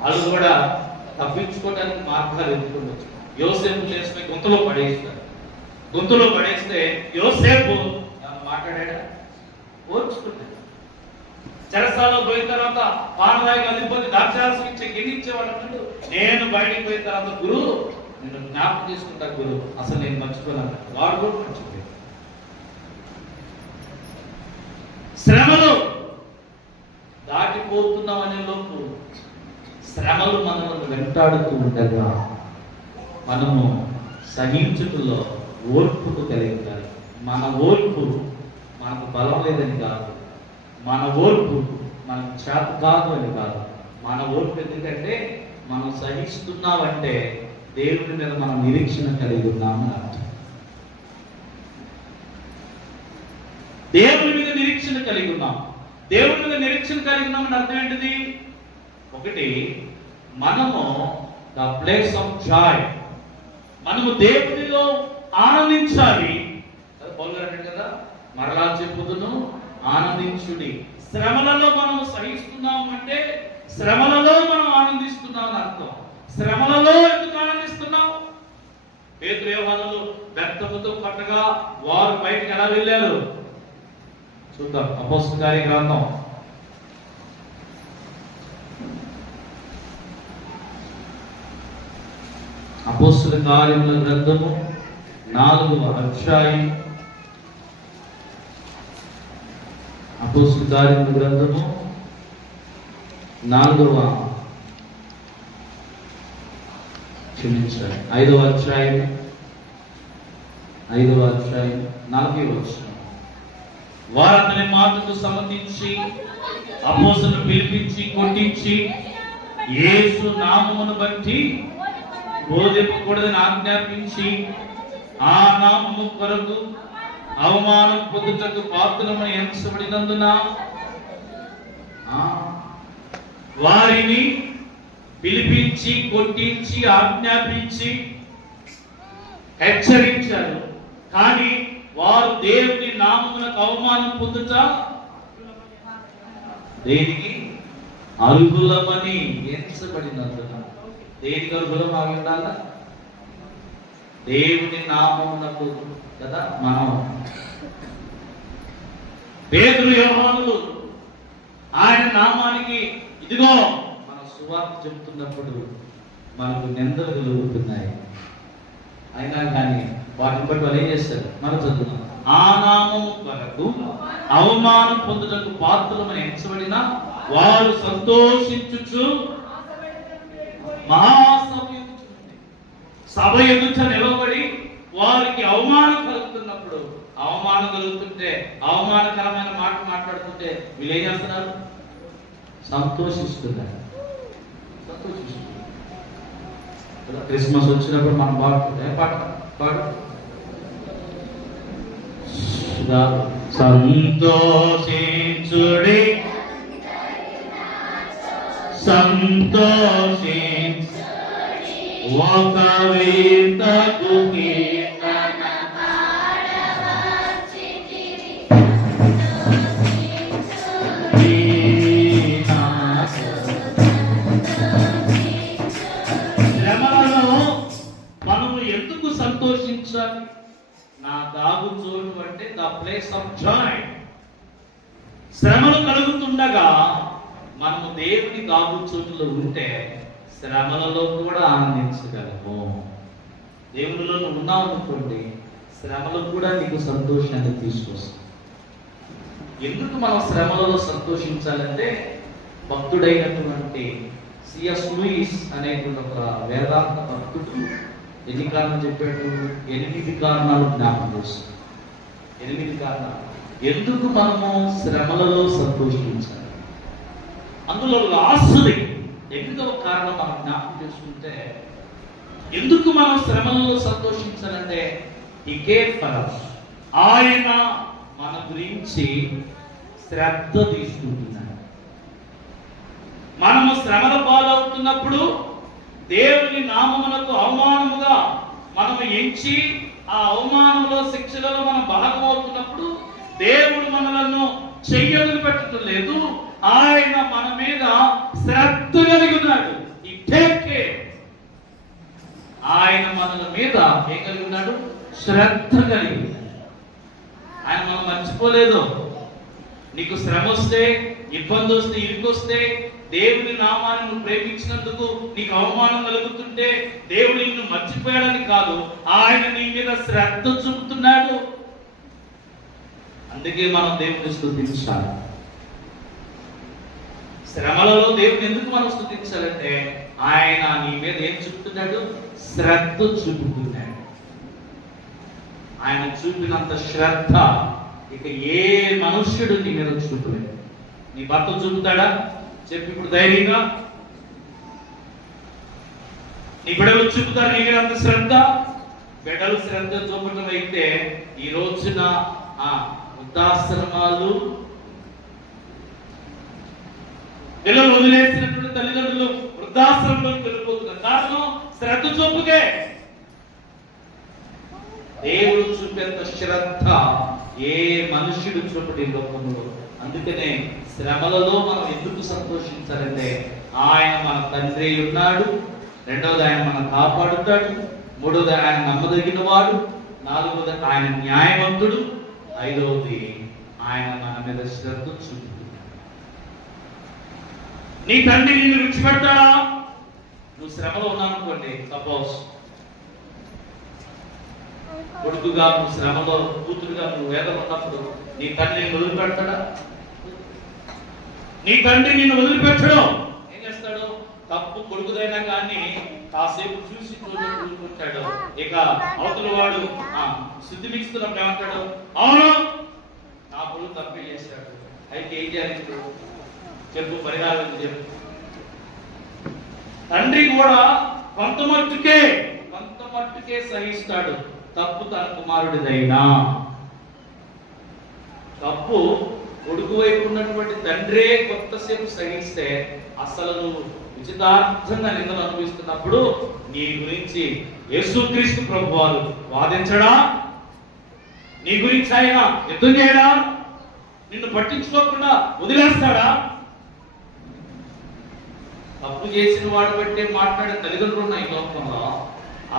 వాళ్ళు కూడా తప్పించుకోవడానికి మార్గాలు ఎదుర్కొనవచ్చు. యోసేపు చేస్తే గొంతులో పడేస్తారు. గొంతులో పడేస్తే యోసేపు మాట్లాడా? ఓర్చుకుంటాడు. చెరసాలలో పోయిన తర్వాత పానరాయిగా అధిపతి దాక్షారసం ఇచ్చే గిన్నిచ్చేవాడు అన్నాడు, నేను బయటికి పోయిన తర్వాత గురు నేను జ్ఞాపకం చేసుకుంటా గురు, అసలు నేను మర్చిపోయాను. వాడు కూడా మర్చిపోయాడు. శ్రమలు దాటిపోతున్నాం అనే లోపు శ్రమలు మనల్ని వెంటాడుతూ ఉండగా మనము సహించుటలో ఓర్పుకు కలిగాలి. మన ఓర్పు మనకు బలం లేదని కాదు, మన ఓర్పు మనకు చేత కాదు అని కాదు. మన ఓర్పు ఎందుకంటే మనం సహిస్తున్నామంటే దేవుని మీద మనం నిరీక్షణ కలిగి ఉన్నామని అర్థం. దేవుని మీద నిరీక్షణ కలిగి ఉన్నాం. దేవుని మీద నిరీక్షణ కలిగి ఉన్నామని అర్థం ఏంటిది? ఒకటి, మనము ద ప్లేస్ ఆఫ్ జాయ్, మనము దేవునిలో ఆనందించాలి. పౌలు గారు అంటాడు కదా, మరలా చెప్పుదును ఆనందించుడి. శ్రమలలో మనం సహిస్తున్నాం అంటే శ్రమలలో మనం ఆనందిస్తున్నాం అని అర్థం. శ్రమలలో ఎందుకు ఆనందిస్తున్నాం? పేతురు యోహానులు బెత్తముతో పట్టగా వారు బయటకు ఎలా వెళ్ళారు చూద్దాం. అపోస్తలుల కార్య గ్రంథం అపోస్తలుల కార్యముల గ్రంథము 4వ అధ్యాయం. అపోస్తలుల కార్యముల గ్రంథము 5వ అధ్యాయం 4వ వచనం. వారు అతని మాటకు సమ్మతించి అపోస్తలులను పిలిపించి కొట్టించి యేసు నామమును బట్టి బోధింపకూడదని ఆజ్ఞాపించి ఆ నామము కొరకు అవమానం పొందుటకు పాత్రమని ఎంచబడినందున వారిని పిలిపించి కొట్టించి ఆజ్ఞాపించి హెచ్చరించారు. కానీ వారు దేవుని నామమునకు అవమానం పొందుట దేనికి అర్హులమని ఎంచబడినందున. దేనికి అర్హులం ఆగి ఉండాలా? దేవుని నామమునకు కదా. మనం పేతురు యోహానులు ఆయన నామానికి ఇదిగో మన సువార్త చెబుతున్నప్పుడు మనకు నిందలు కలుగుతున్నాయి. అయినా కానీ వాటిని బట్టి వాళ్ళు ఏం చేస్తారు? మనం చదువుతున్నాం. ఆ నామము కొరకు అవమానం పొందుటకు పాత్రలమని ఎంచబడిన వారు సంతోషించుచు సభ ఎదుట నిలబడి వారికి అవమానం కలుగుతున్నప్పుడు, అవమానం కలుగుతుంటే, అవమానకరమైన మాట మాట్లాడుతుంటే వీళ్ళు ఏం చేస్తున్నారు? సంతోషిస్తున్నారు. క్రిస్మస్ వచ్చినప్పుడు మనం పాడుతుంటే పాడు సంతోషించుడి సంతోషించు ఒక వింతకు కీర్తన శ్రమలలో మనము ఎందుకు సంతోషించాలి? నా దాగు చోటు అంటే ద ప్లేస్ ఆఫ్ జాయ్. శ్రమలు కలుగుతుండగా మనము దేవుని దాగు చోటులో ఉంటే శ్రమలలో కూడా ఆనందించగలము. దేవునిలో నువ్వు ఉన్నావు అనుకోండి, శ్రమలు కూడా నీకు సంతోషాన్ని తీసుకొస్తాయి. ఎందుకు మనం శ్రమలలో సంతోషించాలంటే, భక్తుడైనటువంటి సిఎస్ లూయిస్ అనేటువంటి ఒక వేదాంత భక్తుడు ఎన్ని కారణాలు చెప్పాడు? 8 కారణాలు జ్ఞాపకం చేస్తాడు. 8 కారణాలు ఎందుకు మనము శ్రమలలో సంతోషించాలి. అందులో లాస్ట్ది 8వ కారణం మనం జ్ఞాపకం చేసుకుంటే, ఎందుకు మనం శ్రమలలో సంతోషించాలంటే, He cared for us. ఆయన మన గురించి శ్రద్ధ తీసుకుంటున్నాడు. మనము శ్రమల పాలవుతున్నప్పుడు దేవుని నామమునకు అవమానముగా మనము ఎంచి ఆ అవమానంలో శిక్షలలో మనం భాగమవుతున్నప్పుడు దేవుడు మనలను చెయ్యలు పెట్టడం లేదు. ఆయన మన మీద శ్రద్ధ కలిగి ఉన్నాడు. ఆయన మనల మీద ఏం కలిగి ఉన్నాడు? శ్రద్ధ కలిగి ఉన్నాడు. ఆయన మనం మర్చిపోలేదు. నీకు శ్రమ వస్తే, ఇబ్బంది వస్తే, ఇరుకొస్తే, దేవుని నామాన్ని నువ్వు ప్రేమించినందుకు నీకు అవమానం కలుగుతుంటే దేవుడు నిన్ను మర్చిపోయాడని కాదు, ఆయన నీ మీద శ్రద్ధ చూపుతున్నాడు. అందుకే మనం దేవుని స్తుతించాలి. శ్రమలలో దేవుని ఎందుకు మనం స్తుతించాలంటే, ఆయన నీ మీద ఏం చూపుతున్నాడు? శ్రద్ధ చూపుతున్నాడు. ఆయన చూపినంత శ్రద్ధ ఇక ఏ మనుష్యుడు నీ మీద చూపలేదు. నీ భర్త చూపుతాడా? చెప్పి ఇప్పుడు ధైర్యంగా. నీ బిడ్డలు చూపుతారు నీ మీద అంత శ్రద్ధ? బిడ్డలు శ్రద్ధ చూపడం అయితే ఈ రోజున వృద్ధాశ్రమాలు, పిల్లలు వదిలేసినటువంటి తల్లిదండ్రులు వృద్ధాశ్రమంలోకి వెళ్ళిపోతున్నారు. కారణం శ్రద్ధ చూపుకే. దేవుడు చూపేంత శ్రద్ధ ఏ మనుష్యుడు చూపటి లోకంలో. అందుకనే శ్రమలలో మనం ఎందుకు సంతోషించాలంటే, ఆయన మన తండ్రి ఉన్నాడు. రెండవది, ఆయన మనం కాపాడుతాడు. మూడవది, ఆయన నమ్మదగిన వాడు. నాలుగవది, ఆయన న్యాయవంతుడు. ఐదవది, ఆయన మన మీద శ్రద్ధ చూపుతున్నాడు. నీ తండ్రి నిన్ను విడిచిపెడతాడా? నువ్వు శ్రమలో ఉన్నావనుకోండి, సపోజ్ కొడుకుగా నువ్వు శ్రమలో, కూతురుగా నువ్వు వేదన ఉన్నప్పుడు నీ తండ్రి నిన్ను వదిలిపెడతాడా? నీ తండ్రి నిన్ను వదిలిపెట్టడు. ఏం చేస్తాడు? తప్పు కొడుకుదైనా కానీ కాసేపు చూసి చూసుకుంటాడు. ఇక అవతల వాడు శుద్ధి మిస్తున్నప్పుడు ఏమంటాడు? అవును, నా కొడుకు తప్పే చేశాడు, అయితే ఏం చేయాలి చెప్పు, పరిహారం చెప్పు. తండ్రి కూడా కొంత మట్టుకే సహిస్తాడు, తప్పు తన కుమారుడిదైనా. తప్పు కొడుకు వైపు ఉన్నటువంటి తండ్రే కొంతసేపు సహిస్తే, అసలు నువ్వు ఉచితార్థంగా నిందలు అనుభవిస్తున్నప్పుడు నీ గురించి యేసుక్రీస్తు ప్రభువారు వాదించడా? నీ గురించి ఆయన యుద్ధం చేయడా? నిన్ను పట్టించుకోకుండా వదిలేస్తాడా? తప్పు చేసిన వాడు బట్టే మాట్లాడే తల్లిదండ్రులు ఉన్నాయి లోకంలో.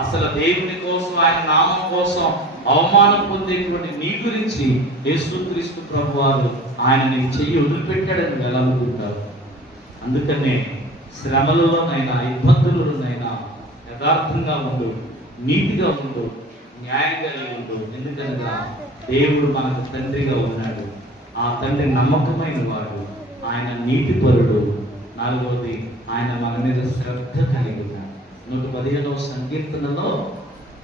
అసలు దేవుని కోసం, ఆయన నామం కోసం అవమానం పొందేటువంటి నీ గురించి యేసుక్రీస్తు ప్రభువారు ఆయన నీకు చెయ్యి వదిలిపెట్టాడని ఎలా అనుకుంటారు? అందుకనే శ్రమలలోనైనా ఇబ్బందులలోనైనా యథార్థంగా ఉండు, నీతిగా ఉండు, న్యాయంగా ఉండు. ఎందుకనగా దేవుడు మనకు తండ్రిగా ఉన్నాడు. ఆ తండ్రి నమ్మకమైన వాడు, ఆయన నీతిపరుడు. నాలుగవది, ఆయన మన మీద శ్రద్ధ కలిగి ఉన్నాడు. 115వ సంకీర్తనలో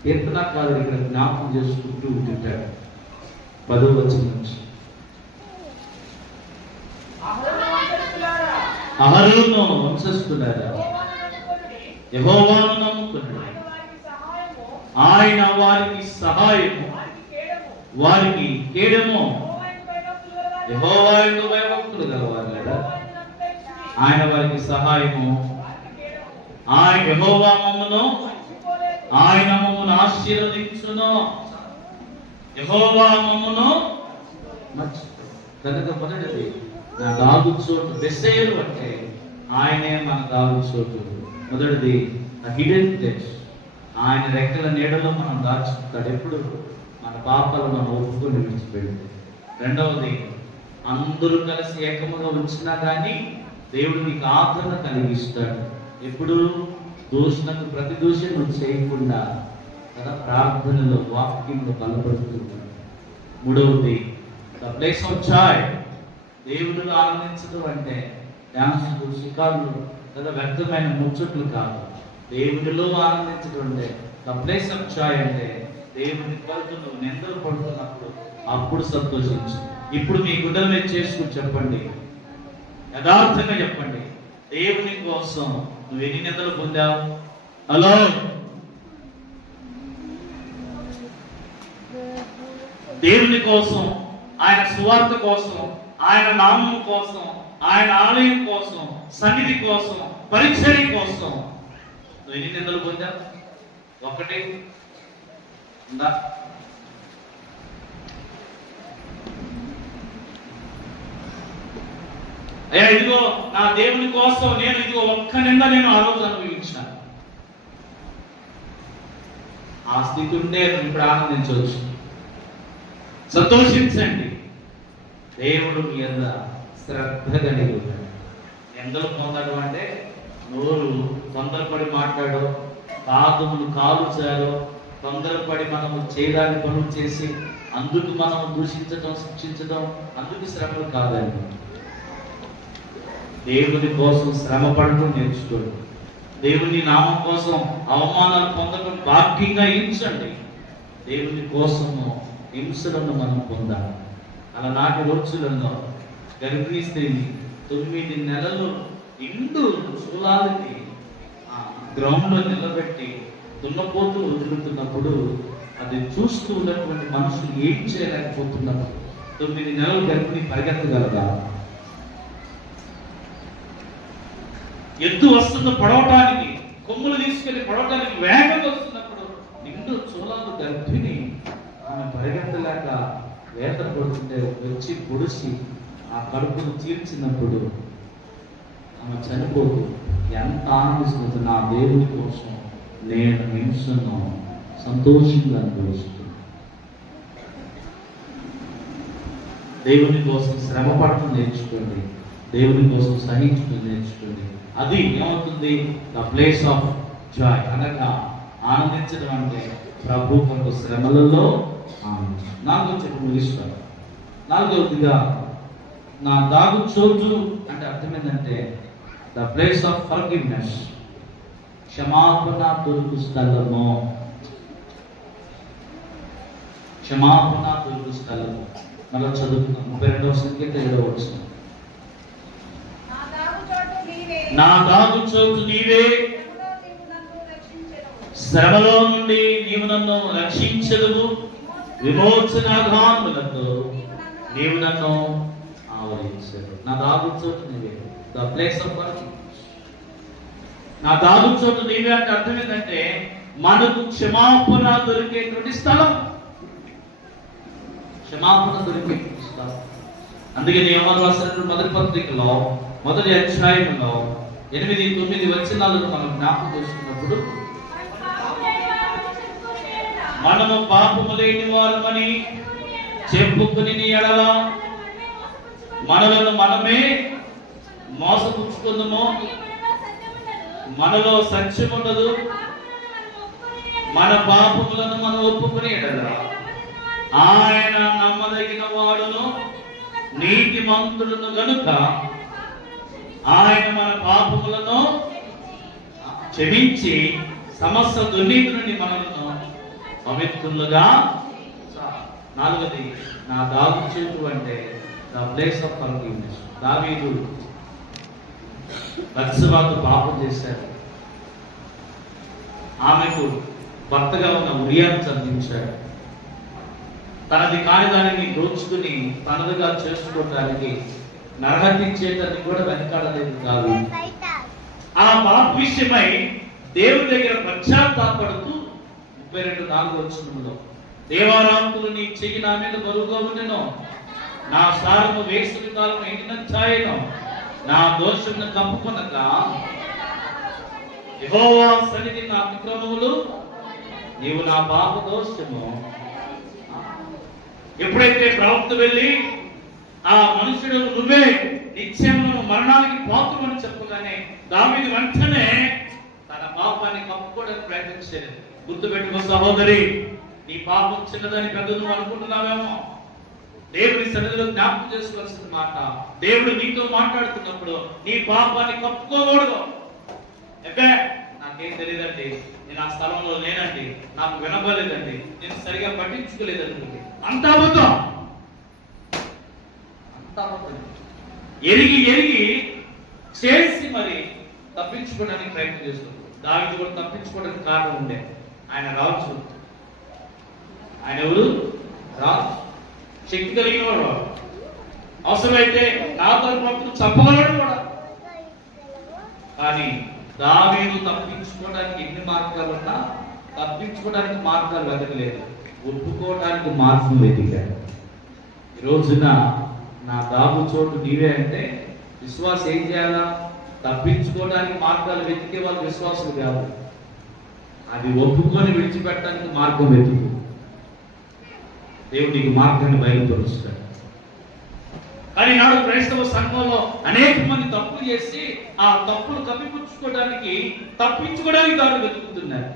కీర్తనకారుడు ఇక్కడ జ్ఞాపకం చేసుకుంటూ ఉంటాడు. 10వ వచనం నుంచి, అహరోను వంశస్థులారా, యెహోవాను నమ్ముకున్నాడు, ఆయన వారికి సహాయము, వారికి కేడము. యెహోవాయందు భయభక్తులు గలవారు కదా, ఆయన వారికి సహాయము. ఆయన యెహోవా మమ్మును, ఆయన మమ్మును ఆశీర్వదించును. యెహోవా మమ్మును కనుక మొదటిది నా దాగు చోటు. బెసేలు అంటే ఆయనే మన దాగు చోటు. మొదటిది హిడెన్ ప్లేస్, ఆయన రెక్కల నీడలో మనం దాచుకుంటాడు. ఎప్పుడు మన పాపాలు మనం ఒప్పుకొని విడిచిపెడితే. రెండవది, అందరూ కలిసి ఏకముగా ఉంచినా కానీ దేవుడు నీకు ఆదరణ కలిగిస్తాడు. ఎప్పుడు దోషణకు ప్రతి దోషం నువ్వు చేయకుండా కదా, ప్రార్థనలో వాక్యంలో బలపడుతూ. మూడవది, ద ప్లేస్ ఆఫ్ జాయ్, దేవుడిలో ఆనందించడం అంటే డాన్సులు, షికారులు లేదా వ్యర్థమైన ముచ్చట్లు కాదు. దేవుడిలో ఆనందించడం అంటే ద ప్లేస్ ఆఫ్ జాయ్ అంటే దేవుని కొరకు నువ్వు నిందలు పడుతున్నప్పుడు అప్పుడు సంతోషించు. ఇప్పుడు మీ గుండెల మీద చేసుకుని చెప్పండి, యథార్థంగా చెప్పండి, దేవుని కోసం నువ్వు ఎన్ని నిందలు పొందావు? హలో, దేవుని కోసం, ఆయన సువార్త కోసం, ఆయన నామం కోసం, ఆయన ఆలయం కోసం, సన్నిధి కోసం, పరిచర్య కోసం నువ్వు ఎన్ని నిందలు పొందావు? ఒకటి ఉందా? అయ్యా ఇదిగో నా దేవుని కోసం నేను ఇదిగో ఒక్క నింద నేను ఆ రోజు అనుభవించాను. ఆ స్థితి ఉంటే ఇప్పుడు ఆనందించవచ్చు, సంతోషించండి. దేవుడు మీ అంద శ్రద్ధ కలిగి ఉంటాడు. ఎందరూ పొందడం అంటే నోరు తొందరపడి మాట్లాడో, పాదములు కాలుచారో, తొందరపడి మనము చేయడానికి పనులు చేసి అందుకు మనం దూషించడం, శిక్షించడం అందుకు శ్రమలు కాదండి. దేవుని కోసం శ్రమ పడటం నేర్చుకోండి. దేవుని నామం కోసం అవమానాలు పొందడం భాగ్యంగా ఎంచండి. దేవుని కోసము హింసలను మనం పొందాలి. అలనాటి రోజులలో గర్భిణీ స్త్రీని 9 నెలలు ఇండు చూలాలని గ్రౌండ్లో నిలబెట్టి దున్నపోతూ వదులుతున్నప్పుడు అది చూస్తూ ఉన్నటువంటి మనుషులు ఏం చేయలేకపోతున్నప్పుడు 9 నెలలు గర్భిణీ పరిగెత్తగలరా? ఎద్దు వస్తుంది పడవటానికి, కొమ్ములు తీసుకెళ్లి పడవటానికి వేగంగా వస్తున్నప్పుడు నిండు చూలాలు గర్భిణి ఆమె పరిగెత్తలేక వేట పడుతుంటే వచ్చి పొడిచి ఆ కడుపును తీర్చినప్పుడు ఆమె చనిపోతూ ఎంత ఆనందిస్తుంది. నా దేవుని కోసం నేను హింసను సంతోషంగా అనుభవిస్తున్నాను. దేవుని కోసం శ్రమ పడటం నేర్చుకోండి, దేవుని కోసం సహించడం నేర్చుకోండి. అది ఏమవుతుంది? ద ప్లేస్ ఆఫ్ జాయ్ అనగా ఆనందించడం అంటే ప్రభు కొరకు శ్రమలలో ఆనందించడం. నాలుగో చెప్పు ముగిస్తాను. నాలుగవదిగా నా దాగు చోటు అంటే అర్థం ఏంటంటే ద ప్లేస్ ఆఫ్ ఫర్గివ్నెస్, క్షమాపణ దొరుకు స్థలము. క్షమాపణ దొరుకు స్థలము. మళ్ళీ చదువుతున్నాం 32వ సంఖ్య 7వ వచనం. నా దాగు చోటు నీవే, శ్రమలో నుండి నీవు నన్ను రక్షించదువు, విమోచనాగాములతో నీవు నన్ను ఆవరించదు. నా దాగు చోటు నీవే, ద ప్లేస్ ఆఫ్ ఫర్గివ్నెస్. నా దాగు చోటు నీవే అంటే అర్థం ఏంటంటే మనకు క్షమాపణ దొరికేటువంటి స్థలం, క్షమాపణ దొరికేటువంటి స్థలం. అందుకే యోహాను రాసిన మొదటి పత్రికలో మొదటి అధ్యాయంలో 8-9 వచనాలను మనం జ్ఞాపకం చేసుకున్నప్పుడు మనము పాపము లేని వారమని చెప్పుకుని ఎడల మనలను మనమే మోసపుచ్చుకుందుము, మనలో సత్యం ఉండదు. మన పాపములను మనం ఒప్పుకుని ఎడల ఆయన నమ్మదగిన వాడును నీతిమంతుడును గనుక ఆయన మన పాపములను క్షమించి సమస్త దుర్నీతి నుండి మనలను పవిత్రులుగా. నాలుగది నా దాగు చోటు అంటే ద ప్లేస్ ఆఫ్ ఫర్గివ్నెస్. దావీదు బత్షెబాతో పాపం చేశాడు, ఆమెకు భర్తగా ఉన్న ఉరియాను చంపించాడు. తనది కాని దానిని దోచుకుని తనదిగా చేసుకోవడానికి నరహత్యించేదాన్ని కూడా వెనకాడలేదు కాదు. ఆ పాప విషయమై దేవుని దగ్గర పశ్చాత్తాపడుతూ 32:4 వచనంలో దేవారాంతులు నీ చెయ్యి నా మీద బరువుగా ఉండెను, నా సారము వేసవి కాలం ఎండిన ఛాయను, నా దోషమును కప్పుకొనక యెహోవా సన్నిధి నా అతిక్రమములు, నీవు నా పాప దోషము. ఎప్పుడైతే ప్రవక్త వెళ్ళి ఆ మనుషుడు నువ్వే నిత్యమును మరణానికి పాత్రమని చెప్పగానే దావీదు వెంటనే తన పాపాన్ని కప్పుకోవడానికి దేవుని సన్నిధిలో జ్ఞాపకం చేసుకోవాల్సిన మాట, దేవుడు నీతో మాట్లాడుతున్నప్పుడు నీ పాపాన్ని కప్పుకోకూడదు. అంటే నాకేం తెలియదండి, నేను ఆ స్థలంలో లేనండి, నాకు వినబలేదండి, నేను సరిగా పట్టించుకోలేదండి, అంతా అబద్ధం. ఎరిగి ఎరిగి చేసి మరి తప్పించుకోవడానికి ప్రయత్నం చేస్తున్నారు. దావీదు కూడా తప్పించుకోవడానికి కారణం ఉండే, ఆయన రాజు. ఆయన ఎవరు? రాజు, శక్తి కలిగిన వాడు. అవసరమైతే నాతో భక్తులు చంపగలడు కూడా. కానీ దావీదు తప్పించుకోవడానికి ఎన్ని మార్గాలు ఉన్నా తప్పించుకోవడానికి మార్గాలు వెతకలేదు, ఒప్పుకోవడానికి మార్గం వెతికాడు. ఈ రోజున నా దాగు చోటు నీవే అంటే విశ్వాసం ఏం చేయాలా? తప్పించుకోవడానికి మార్గాలు వెతికే వాళ్ళు విశ్వాసులు కాదు, అది ఒప్పుకొని విడిచిపెట్టడానికి మార్గం వెతుకు. దేవుడు నీకు మార్గాన్ని బయలుపరుస్తాడు. కానీ నాడు క్రైస్తవ సంఘంలో అనేక మంది తప్పులు చేసి ఆ తప్పులు తప్పించుకోవడానికి దారులు వెతుకుతున్నారు.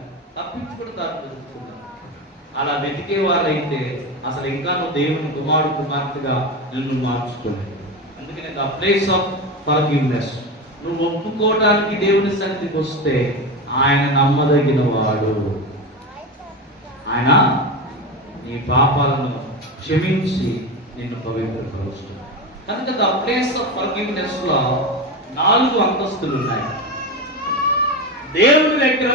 అలా వెతికే వాళ్ళైతే అసలు ఇంకా నువ్వు దేవుని కుమార్తెగా నిన్ను మార్చుకోలేదు. అందుకని ద ప్లేస్ ఆఫ్ ఫర్గివ్నెస్, నువ్వు ఒప్పుకోవడానికి దేవుని సన్నిధికి వస్తే ఆయన నమ్మదగిన వాడు. ఆయన నీ పాపాలను క్షమించి నిన్ను పవిత్రపరుస్తాడు. కనుక ద ప్లేస్ ఆఫ్ ఫర్గివ్నెస్ లో 4 అంతస్తులు ఉన్నాయి. దేవుని దగ్గర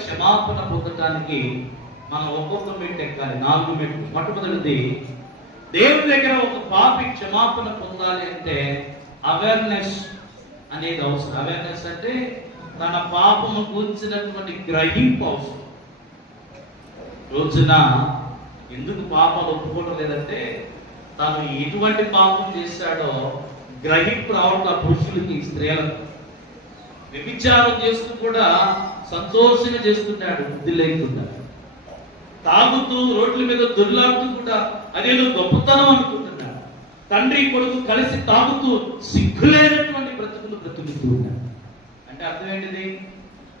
క్షమాపణ పొందడానికి మనం ఒక్కొక్క మెట్టు ఎక్కాలి. 4 మెట్లు. మొట్టమొదటిది, దేవుని దగ్గర ఒక పాపి క్షమాపణ పొందాలి అంటే అవేర్నెస్ అనేది అవసరం. అవేర్నెస్ అంటే తన పాపము గురించినటువంటి గ్రహింపు అవసరం. రోజున ఎందుకు పాపాలు ఒప్పుకోవడం లేదంటే తాను ఎటువంటి పాపం చేశాడో గ్రహింపు రావడం ఆ పురుషులకి, స్త్రీలకు. వ్యభిచారం చేస్తూ కూడా సంతోషంగా చేస్తున్నాడు, బుద్ధి లేకుండా. తాగుతూ రోడ్ల మీద దొర్లాడుతూ కూడా అదేదో గొప్పతనం అనుకుంటున్నాడు. తండ్రి కొడుకు కలిసి తాగుతూ సిగ్గులేనటువంటి బ్రతుకుతూ ఉన్నాడు. అంటే అర్థం ఏంటిది?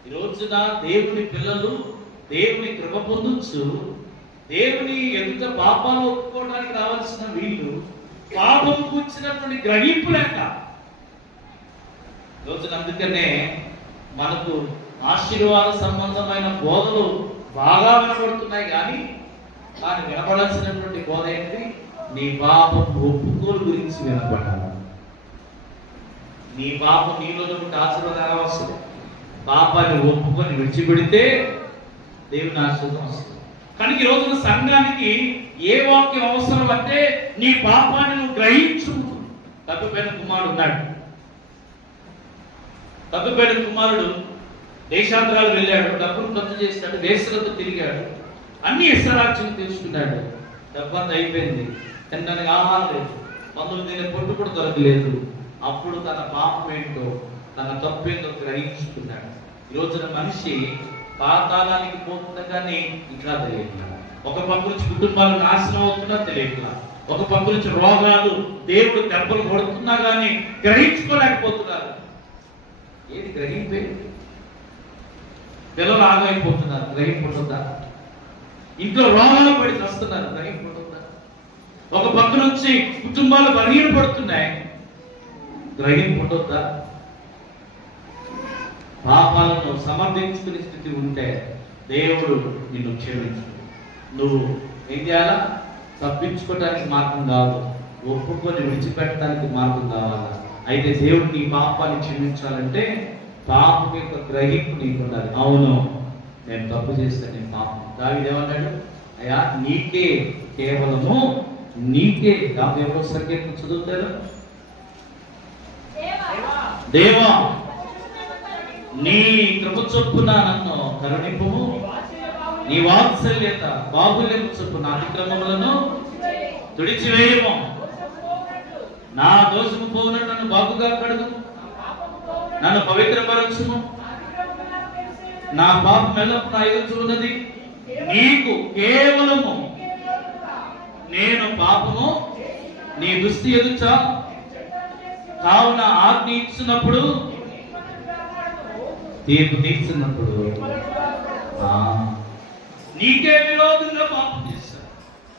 ఈ రోజున దేవుని పిల్లలు దేవుని కృప పొందొచ్చు, దేవుని ఎంత పాపాలు ఒప్పుకోవడానికి రావాల్సిన వీళ్ళు పాపం కూర్చున్నటువంటి గ్రహింపు లేక రోజున. అందుకనే మనకు ఆశీర్వాద సంబంధమైన బోధలు బాగా వినబడుతున్నాయి, కానీ వినపడాల్సినటువంటి బోధ ఏంటి? నీ పాపం ఒప్పుకోలు గురించి వినపడాలి. నీ పాపం నీలో ఆశీర్వాదం వస్తుంది. పాపాన్ని ఒప్పుకొని విడిచిపెడితే దేవుని ఆశీర్వాదం వస్తుంది. కనుక ఈ రోజున సంఘానికి ఏ వాక్యం అవసరం అంటే నీ పాపాన్ని నువ్వు గ్రహించు. తప్పిపోయిన కుమారుడు దేశాంతరాలు వెళ్ళాడు, డబ్బులు ఖర్చు చేశాడు, దేశాలతో తిరిగాడు, అన్ని ఇస్రారాజ్యం తీసుకున్నాడు. డబ్బంతా అయిపోయింది, తినడానికి ఆహారం లేదు, 19 పొట్టు కూడా దొరకలేదు. అప్పుడు తన పాపం ఏంటో, తన తప్పేందో గ్రహించుకున్నాడు. ఈ రోజున మనిషి పాతాళానికి పోతున్నా కానీ ఇంకా తెలియట్లా. ఒక పక్క నుంచి కుటుంబాలు నాశనం అవుతున్నా తెలియట్లా. ఒక పక్క నుంచి రోగాలు, దేవుడు దెబ్బలు కొడుతున్నా కానీ గ్రహించుకోలేకపోతున్నారు. ఏది గ్రహింపే? పిల్లలు ఆగైపోతున్నారు, గ్రహింపుంటుందా? ఇంట్లో రోగాలు పడి వస్తున్నారు, గ్రహింపుంటుందా? ఒక పక్క నుంచి కుటుంబాలు బలహీన పడుతున్నాయి, గ్రహింపుంటుందా? పాపాలను సమర్థించుకునే స్థితి ఉంటే దేవుడు నిన్ను క్షమించు. నువ్వు ఏం చేయాలా? తప్పించుకోవడానికి మార్గం కాదు, ఒప్పుకొని విడిచిపెట్టడానికి మార్గం కావాలా. అయితే దేవుడు నీ పాపాన్ని క్షమించాలంటే పాపం యొక్క గ్రహింపు నీకు ఉండాలి. అవును, నేను తప్పు చేస్తాను, నేను పాపం. దావీదు ఏమన్నాడు? అయ్యా నీకే, కేవలము నీకే. ఎవరు సంకేతం చదువుతారు? దేవా నీ కృప చొప్పున నన్ను కరుణింపుము, నీ వాత్సల్యత బాహుల్యం చొప్పున అతిక్రమములను తుడిచివేయము, నా దోషము పోవునట్టు నన్ను బాగుగా కడుగు, నన్ను పవిత్రపరచుము, నా పాపం ఎల్లప్పుడు నా ఎదురు చూన్నది, నీకు కేవలము నేను పాపము నీ దృష్టి ఎదుచా, కావున ఆజ్ఞ ఇచ్చినప్పుడు తీర్పు తీర్చున్నప్పుడు నీకే విరోధంగా పాపం చేశాను.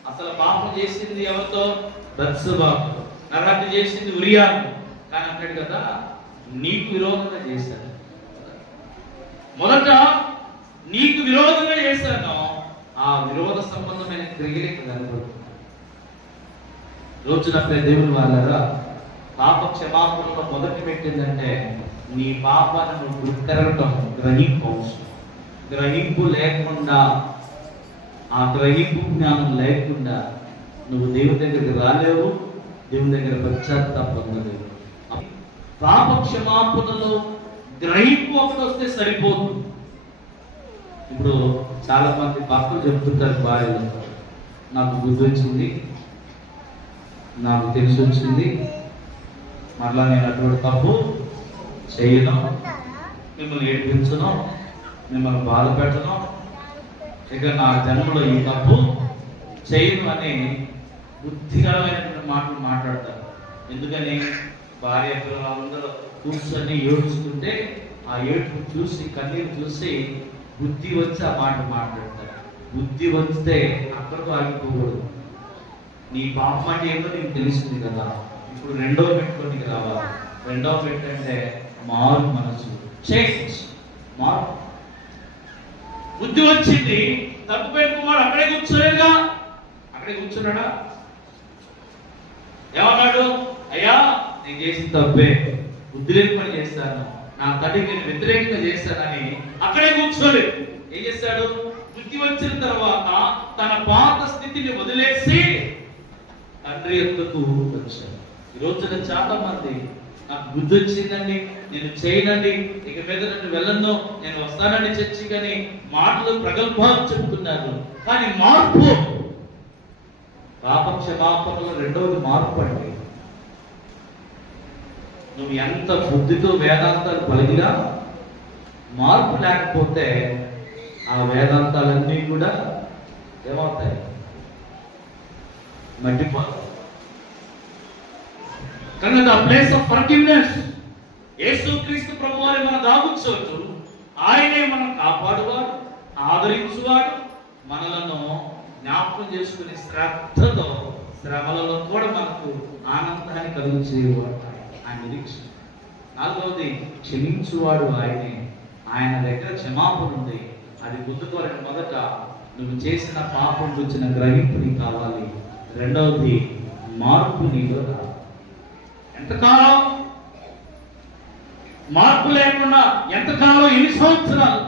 అసలు పాపం చేసింది ఎవరితో? బత్షెబాతో. నరహత్య చేసింది ఉరియాను. కానీ అంటాడు కదా, నీకు విరోధంగా చేశాను. మొదట నీకు విరోధంగా చేశాను. ఆ విరోధ సంబంధమైన క్రియలే కనబడుతుంది. రోజున దేవుని వాళ్ళరా, పాప క్షమాపణలో మొదటి పెట్టిందంటే నీ పాపాన్ని నువ్వు గుర్తెరగటం, గ్రహింపు లేకుండా, ఆ గ్రహింపు జ్ఞానం లేకుండా నువ్వు దేవుని దగ్గరికి రాలేవు, దేవుని దగ్గర పశ్చాత్తాపం పొందలేవు. పాప క్షమాపణలో గ్రహింపు ఒకటి వస్తే సరిపోదు. ఇప్పుడు చాలా మంది భక్తులు చెప్తుంటారు భార్యలు, నాకు బుద్ధి వచ్చింది, నాకు తెలిసి వచ్చింది, మరలా నేను అటువంటి తప్పు చేయను, మిమ్మల్ని ఏడిపించను, మిమ్మల్ని బాధ పెట్టను, ఇక నా జన్మలో ఈ తప్పు చేయను అని బుద్ధికరమైనటువంటి మాటలు మాట్లాడతారు. ఎందుకని? భార్య పిల్లలందరూ కూర్చొని ఏడుస్తుంటే ఆ ఏడుపు చూసి, కన్నీరు చూసి బుద్ధి వచ్చి ఆ మాట మాట్లాడతారు. బుద్ధి వస్తే అక్కడితో ఆగిపోకూడదు. నీ పాపం అంటే ఏదో నీకు తెలిసింది కదా, ఇప్పుడు రెండో పెట్టుకోనికి రావాలి. రెండో పెట్టంటే మారు మనసు, చేంజ్, మారు. బుద్ధి వచ్చింది, తప్పు పెట్టుకున్నాడు, అక్కడే కూర్చోలేదా? అక్కడే కూర్చున్నాడా? ఏమన్నాడు? అయ్యా నేను చేసిన తప్పే, బుద్ధి లేని పని చేస్తాను, నా తండ్రికి నేను వ్యతిరేకంగా చేస్తానని అక్కడే కూర్చోలేదు. ఏం చేశాడు? బుద్ధి వచ్చిన తర్వాత తన పాత స్థితిని వదిలేసి తండ్రి ఎందుకు వచ్చాడు. ఈ రోజున చాలా మంది, నాకు బుద్ధి వచ్చిందండి, నేను చేయనండి, ఇక మీద నన్ను వెళ్ళను, నేను వస్తానండి చర్చి, కానీ మాటలు ప్రగల్భాలు చెబుతున్నారు, కానీ మార్పు, పాప క్షమాపణలో రెండవది మార్పు అండి. నువ్వు ఎంత బుద్ధితో వేదాంతాలు పలిగినా మార్పు లేకపోతే ఆ వేదాంతాలన్నీ కూడా ఏమవుతాయి? మట్టిపోతాయి. కనుక ద ప్లేస్ ఆఫ్ ఫర్గివ్నెస్, యేసుక్రీస్తు ప్రభువారే మన దాగుచోటు, ఆయనే మనం కాపాడువాడు, ఆదరించువాడు, మనలను జ్ఞాపకం చేసుకునే శ్రద్ధతో శ్రమలలో కూడా మనకు ఆనందాన్ని కలిగించేవాడు ఆయన నిరీక్షణ. నాలుగవది క్షమించువాడు ఆయనే. ఆయన దగ్గర క్షమాపణ ఉంది, అది గుర్తుకోవాలని మొదట నువ్వు చేసిన పాపం వచ్చిన గ్రహింపు నీకు కావాలి. రెండవది మార్పు నీలో రావాలి. ఎంతకాలం మార్పు లేకుండా, ఎంతకాలం? ఎన్ని సంవత్సరాలు?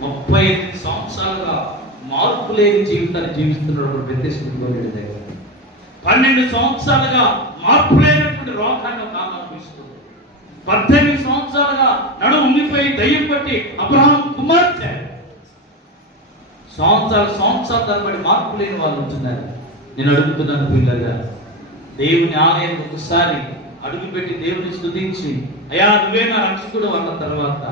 38 సంవత్సరాలుగా మార్పు లేని జీవితాన్ని జీవిస్తున్నాడు వ్యత్యాసం దగ్గర. 12 సంవత్సరాలుగా మార్పు లేనటువంటి రోగాన్ని ఒక ఆమె అనుభవిస్తుంది. 18 సంవత్సరాలుగా నడుము ఉండిపోయి దయ్యం పట్టి అబ్రహాం కుమార్తె. సంవత్సరాల తరబడి మార్పు లేని వాళ్ళు ఉంటున్నారు. నేను అడుగుతున్నాను పిల్లగా, దేవుని ఆలయం ఒకసారి అడుగుపెట్టి దేవుని స్తుతించి, అయ్యా నువ్వే నా రక్షకుడు అన్న తర్వాత,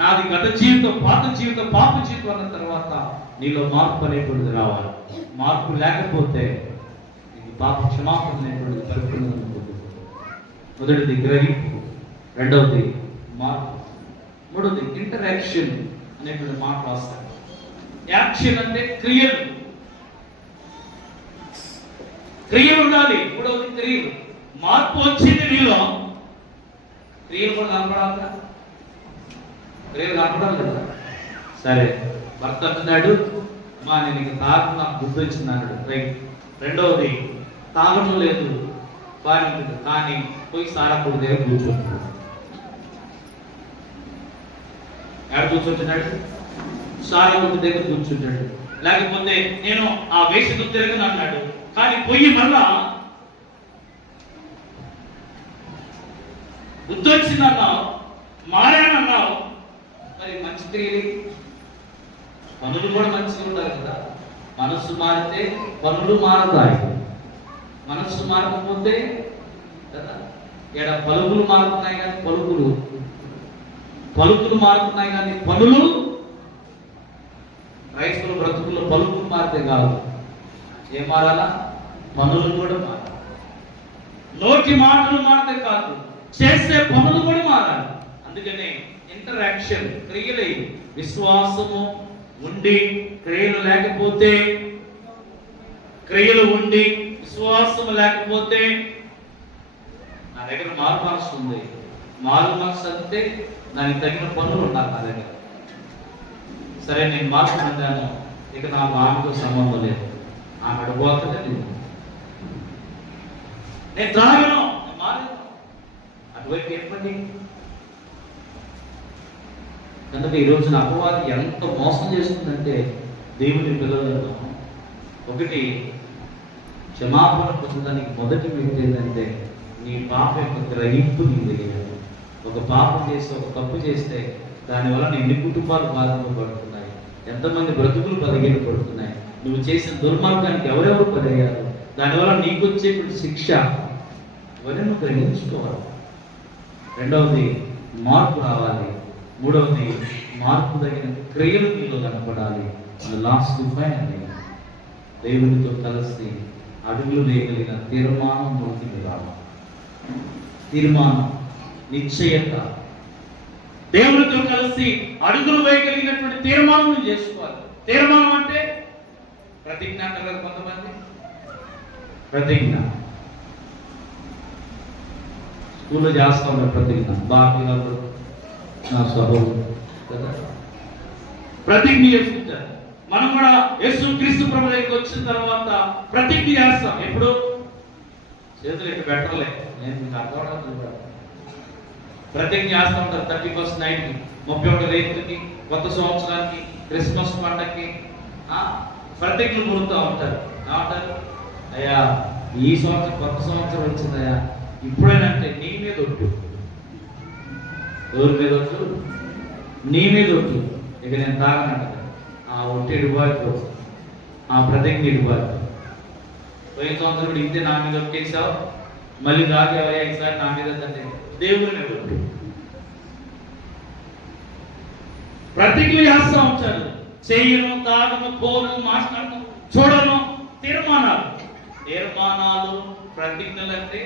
నాది గత జీవితం, పాత జీవితం, పాప జీవితం అన్న తర్వాత నీలో మార్పు అనేటువంటిది రావాలి. మార్పు లేకపోతే నీకు పాప క్షమాపణ అనేటువంటిది పరిపూర్ణంగా ఉంటుంది. మొదటిది గ్రహింపు, రెండవది మార్పు, మూడవది ఇంటరాక్షన్ అనేటువంటి మాట రాస్తాను. యాక్షన్ అంటే క్రియలు, క్రియలు ఉండాలి. మూడవది క్రియలు. మార్పు వచ్చింది నీలో, క్రియలు కూడా కనపడాలి. క్రియలు కనపడాలి కదా. సరే, భర్త అంటున్నాడు, అమ్మా నేను ఇక తాగడం నాకు బుద్ధి వచ్చింది అన్నాడు. రైట్. రెండవది తాగడం లేదు, బాగా ఉంటుంది, కానీ పోయి సారాపూడి దగ్గర కూర్చుంటున్నాడు. ఎక్కడ కూర్చుంటున్నాడు? సారాపూడి దగ్గర కూర్చుంటాడు. లేకపోతే నేను ఆ వేషకు తిరగను అన్నాడు, కానీ పొయ్యి మళ్ళా బుద్ధి వచ్చిందన్నావు, మారానన్నావు, మరి మంచి క్రియలు, పనులు కూడా మంచిగా ఉండాలి కదా. మనస్సు మారితే పనులు మారతాయి, మనస్సు మారకపోతే కదా. ఇక్కడ పలుకులు మారుతున్నాయి కానీ పలుకులు మారుతున్నాయి కానీ పనులు, క్రైస్తవుల బ్రతుకుల్లో పలుకులు మారితే కాదు, ఏం మారాలా? పనులు కూడా మారాలి. నోటి మాటలు మారితే కాదు, చేసే పనులు కూడా మారాలి. అందుకనే ఇంటరాక్షన్, క్రియలే, విశ్వాసము, ఉండి క్రియలు లేకపోతే, క్రియలు ఉండి విశ్వాసం లేకపోతే, నా దగ్గర మారు మనసు ఉంది, మారు మనసు అంటే దానికి తగిన పనులు ఉండాలి నా దగ్గర. సరే నేను మార్పు పొందాను, ఇక నాకు ఆమెతో సంబంధం లేదు, ఆమె అడిపోతుందే నేను త్రాగను, మారేను, అటువైపు చెప్పండి. కనుక ఈరోజు అపవాది ఎంత మోసం చేస్తుందంటే దేవుని పిల్లలను, ఒకటి క్షమాపణ పొందడానికి మొదటి వ్యక్తి ఏంటంటే నీ పాప యొక్క గ్రహింపు నీ తెలియాలి. ఒక పాపం చేస్తే, ఒక తప్పు చేస్తే దానివల్ల ఎన్ని కుటుంబాలు బాధింపబడుతున్నాయి, ఎంతమంది బ్రతుకులు పదిహేనపడుతున్నాయి, నువ్వు చేసిన దుర్మార్గానికి ఎవరెవరు పడయ్యారు, దానివల్ల నీకు వచ్చే శిక్ష ఇవన్నీ నువ్వు గ్రహించుకోవాలి. రెండవది మార్పు రావాలి. మూడవది మార్పు తగిన క్రియలు నీలో కనపడాలి. లాస్ట్ ఫైనల్ దేవునితో కలిసి అడుగులు వేయగలిగిన తీర్మానం నోటికి రావాలి. తీర్మానం, నిశ్చయత, దేవునితో కలిసి అడుగులు వేయగలిగినటువంటి తీర్మానం చేసుకోవాలి. తీర్మానం అంటే ప్రతిజ్ఞ అంటారు కదా కొంతమంది. ప్రతిజ్ఞ స్కూల్లో చేస్తా ఉన్నారు ప్రతిజ్ఞ, బాకీ నా స్వభావం కదా, ప్రతిజ్ఞ చేసుకుంటారు. మనం కూడా యేసు క్రీస్తు ప్రభు దగ్గరికి వచ్చిన తర్వాత ప్రతిజ్ఞ చేస్తాం. ఎప్పుడు చేతులు ఇక్కడ పెట్టలే, నేను మీకు అర్థం ప్రతిజ్ఞ చేస్తూ ఉంటారు. 31st నైట్కి, 31 రేతుకి, కొత్త సంవత్సరానికి, క్రిస్మస్ పండగకి ప్రతిజ్ఞలు పొందుతూ ఉంటారు. ఏమంటారు? అయ్యా ఈ సంవత్సరం కొత్త సంవత్సరం వచ్చిందయ్యా, ఇప్పుడేనంటే నీ మీద ఒట్టు. ఎవరి మీద ఒట్టు? నీ మీద ఒట్టు. ఇక నేను తాగనంట, ఆ ఒట్టి ఇడిపోయి, ఆ ప్రతిజ్ఞ ఇడిపోయి. పోయిన సంవత్సరం ఇంతే నా మీద ఒట్టేసావు, మళ్ళీ తాగేవయ్యా ఈసారి నా మీద అంటే దేవుని మీద ఒట్టు. ప్రతిజ్ఞ చేస్తూ ఉంటారు. చేయను, తాగను, పోను, మాట్లాడను, చూడను. తీర్మానాలు, తీర్మానాలు, ప్రతిజ్ఞలు అంటే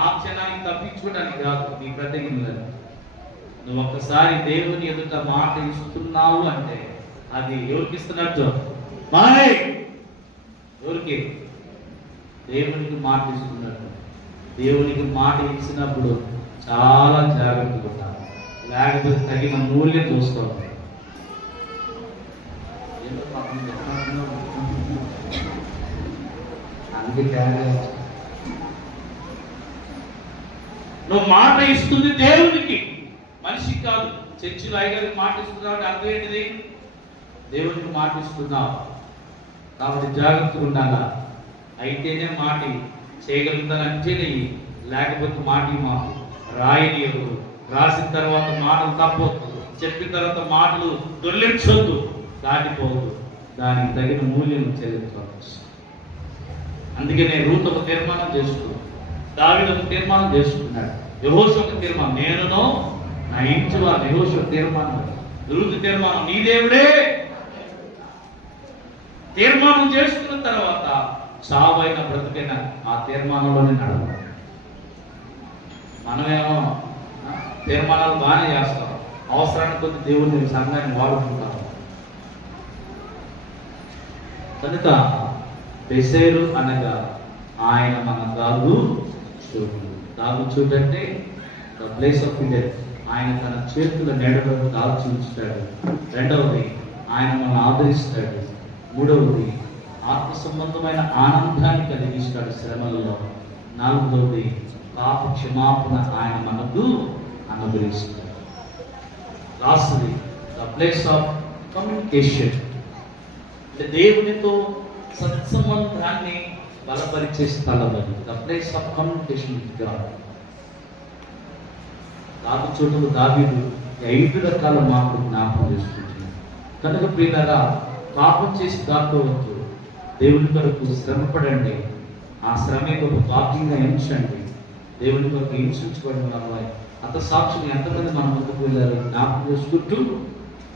ఆ క్షణానికి తప్పించుకోవడానికి కాదు. నీ ప్రతిజ్ఞలు నువ్వు ఒక్కసారి దేవుని ఎదుట మాట ఇస్తున్నావు అంటే అది ఎవరికి ఇస్తున్నట్టు? ఎవరికి? దేవునికి మాట ఇస్తున్నట్టు. దేవునికి మాట ఇచ్చినప్పుడు చాలా జాగ్రత్తగా ఉండాలి, లేకపోతే తగిన మూల్యం చూసుకోవాలి. అందుకే నువ్వు మాట ఇస్తుంది దేవునికి, మనిషికి కాదు. చర్చిలో అయ్యగారికి మాట ఇస్తున్నావు అంటే అర్థం ఏంటిది? దేవునికి మాట ఇస్తున్నావు. కాబట్టి జాగ్రత్తగా ఉండాలా. అయితేనే మాట చేయగలుగుతానంటేనే, లేకపోతే మాట రాయని ఎవరు. రాసిన తర్వాత మాటలు తప్పొద్దు, చెప్పిన తర్వాత మాటలు దొర్లించొద్దు, దాటిపోవద్దు. దానికి తగిన మూల్యం చెల్లించవచ్చు. అందుకనే రూత్ ఒక తీర్మానం చేసుకున్నాడు, దావీదు ఒక తీర్మానం చేసుకున్నాడు, యెహోషువ ఒక తీర్మానం, నేనును నా ఇంటి వారు. యెహోషువ తీర్మానం, రూతు తీర్మానం, నీ దేవుడే. తీర్మానం చేసుకున్న తర్వాత చావైన బ్రతుకైన ఆ తీర్మానంలోనే నడవాలి. మనమేమో తీర్మానాలు బాగానే చేస్తాం, అవసరానికి కొద్ది దేవుడిని సంఘాన్ని వాడుకుంటాం. కనుక బెసేరు అనగా ఆయన మన దాగు చూడు. దాగు చూడు అంటే ద ప్లేస్ ఆఫ్ డెత్. ఆయన తన చేతుల నీడలను దాల్చి ఉంచుతాడు. రెండవది ఆయన మనం ఆదరిస్తాడు. మూడవది ఆత్మ సంబంధమైన ఆనందాన్ని కలిగిస్తాడు శ్రమలలో. నాలుగవది పాప క్షమాపణ ఆయన మనకు అనుగ్రహిస్తాడు. లాస్ట్ది ద ప్లేస్ ఆఫ్ కమ్యూనికేషన్, అంటే దేవునితో సత్సంబంధాన్ని బలపరిచే స్థలం అది. The place of communication with God. దాగు చోటుకు దావీదు 5 రకాల మాటలు జ్ఞాపకం చేసుకుంటున్నాడు. కనుక ప్రియులారా, పాపం చేసి దాక్కోవద్దు. దేవుని కొరకు శ్రమపడండి. ఆ శ్రమ ఒక భాగ్యంగా ఎంచండి. దేవుని కొరకు హింసించబడిన వారు అంత సాక్షులు ఎంతమంది మన ముందుకు వెళ్ళారు జ్ఞాపకం చేసుకుంటూ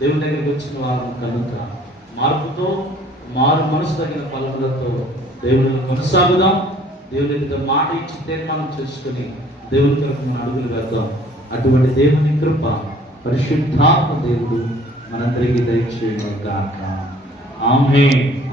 దేవుని దగ్గరికి వచ్చిన వారు కనుక మార్పుతో, మారు మనసు తగిన పలుకులతో దేవుని కొనసాగుదాం. దేవుని దగ్గర మాట ఇచ్చి తీర్మానం చేసుకుని దేవుని కొరకు మనం అడుగులు వేద్దాం. అటువంటి దేవుని కృప, పరిశుద్ధాత్మ దేవుడు మనందరికీ దయచేయను గాక. ఆమేన్.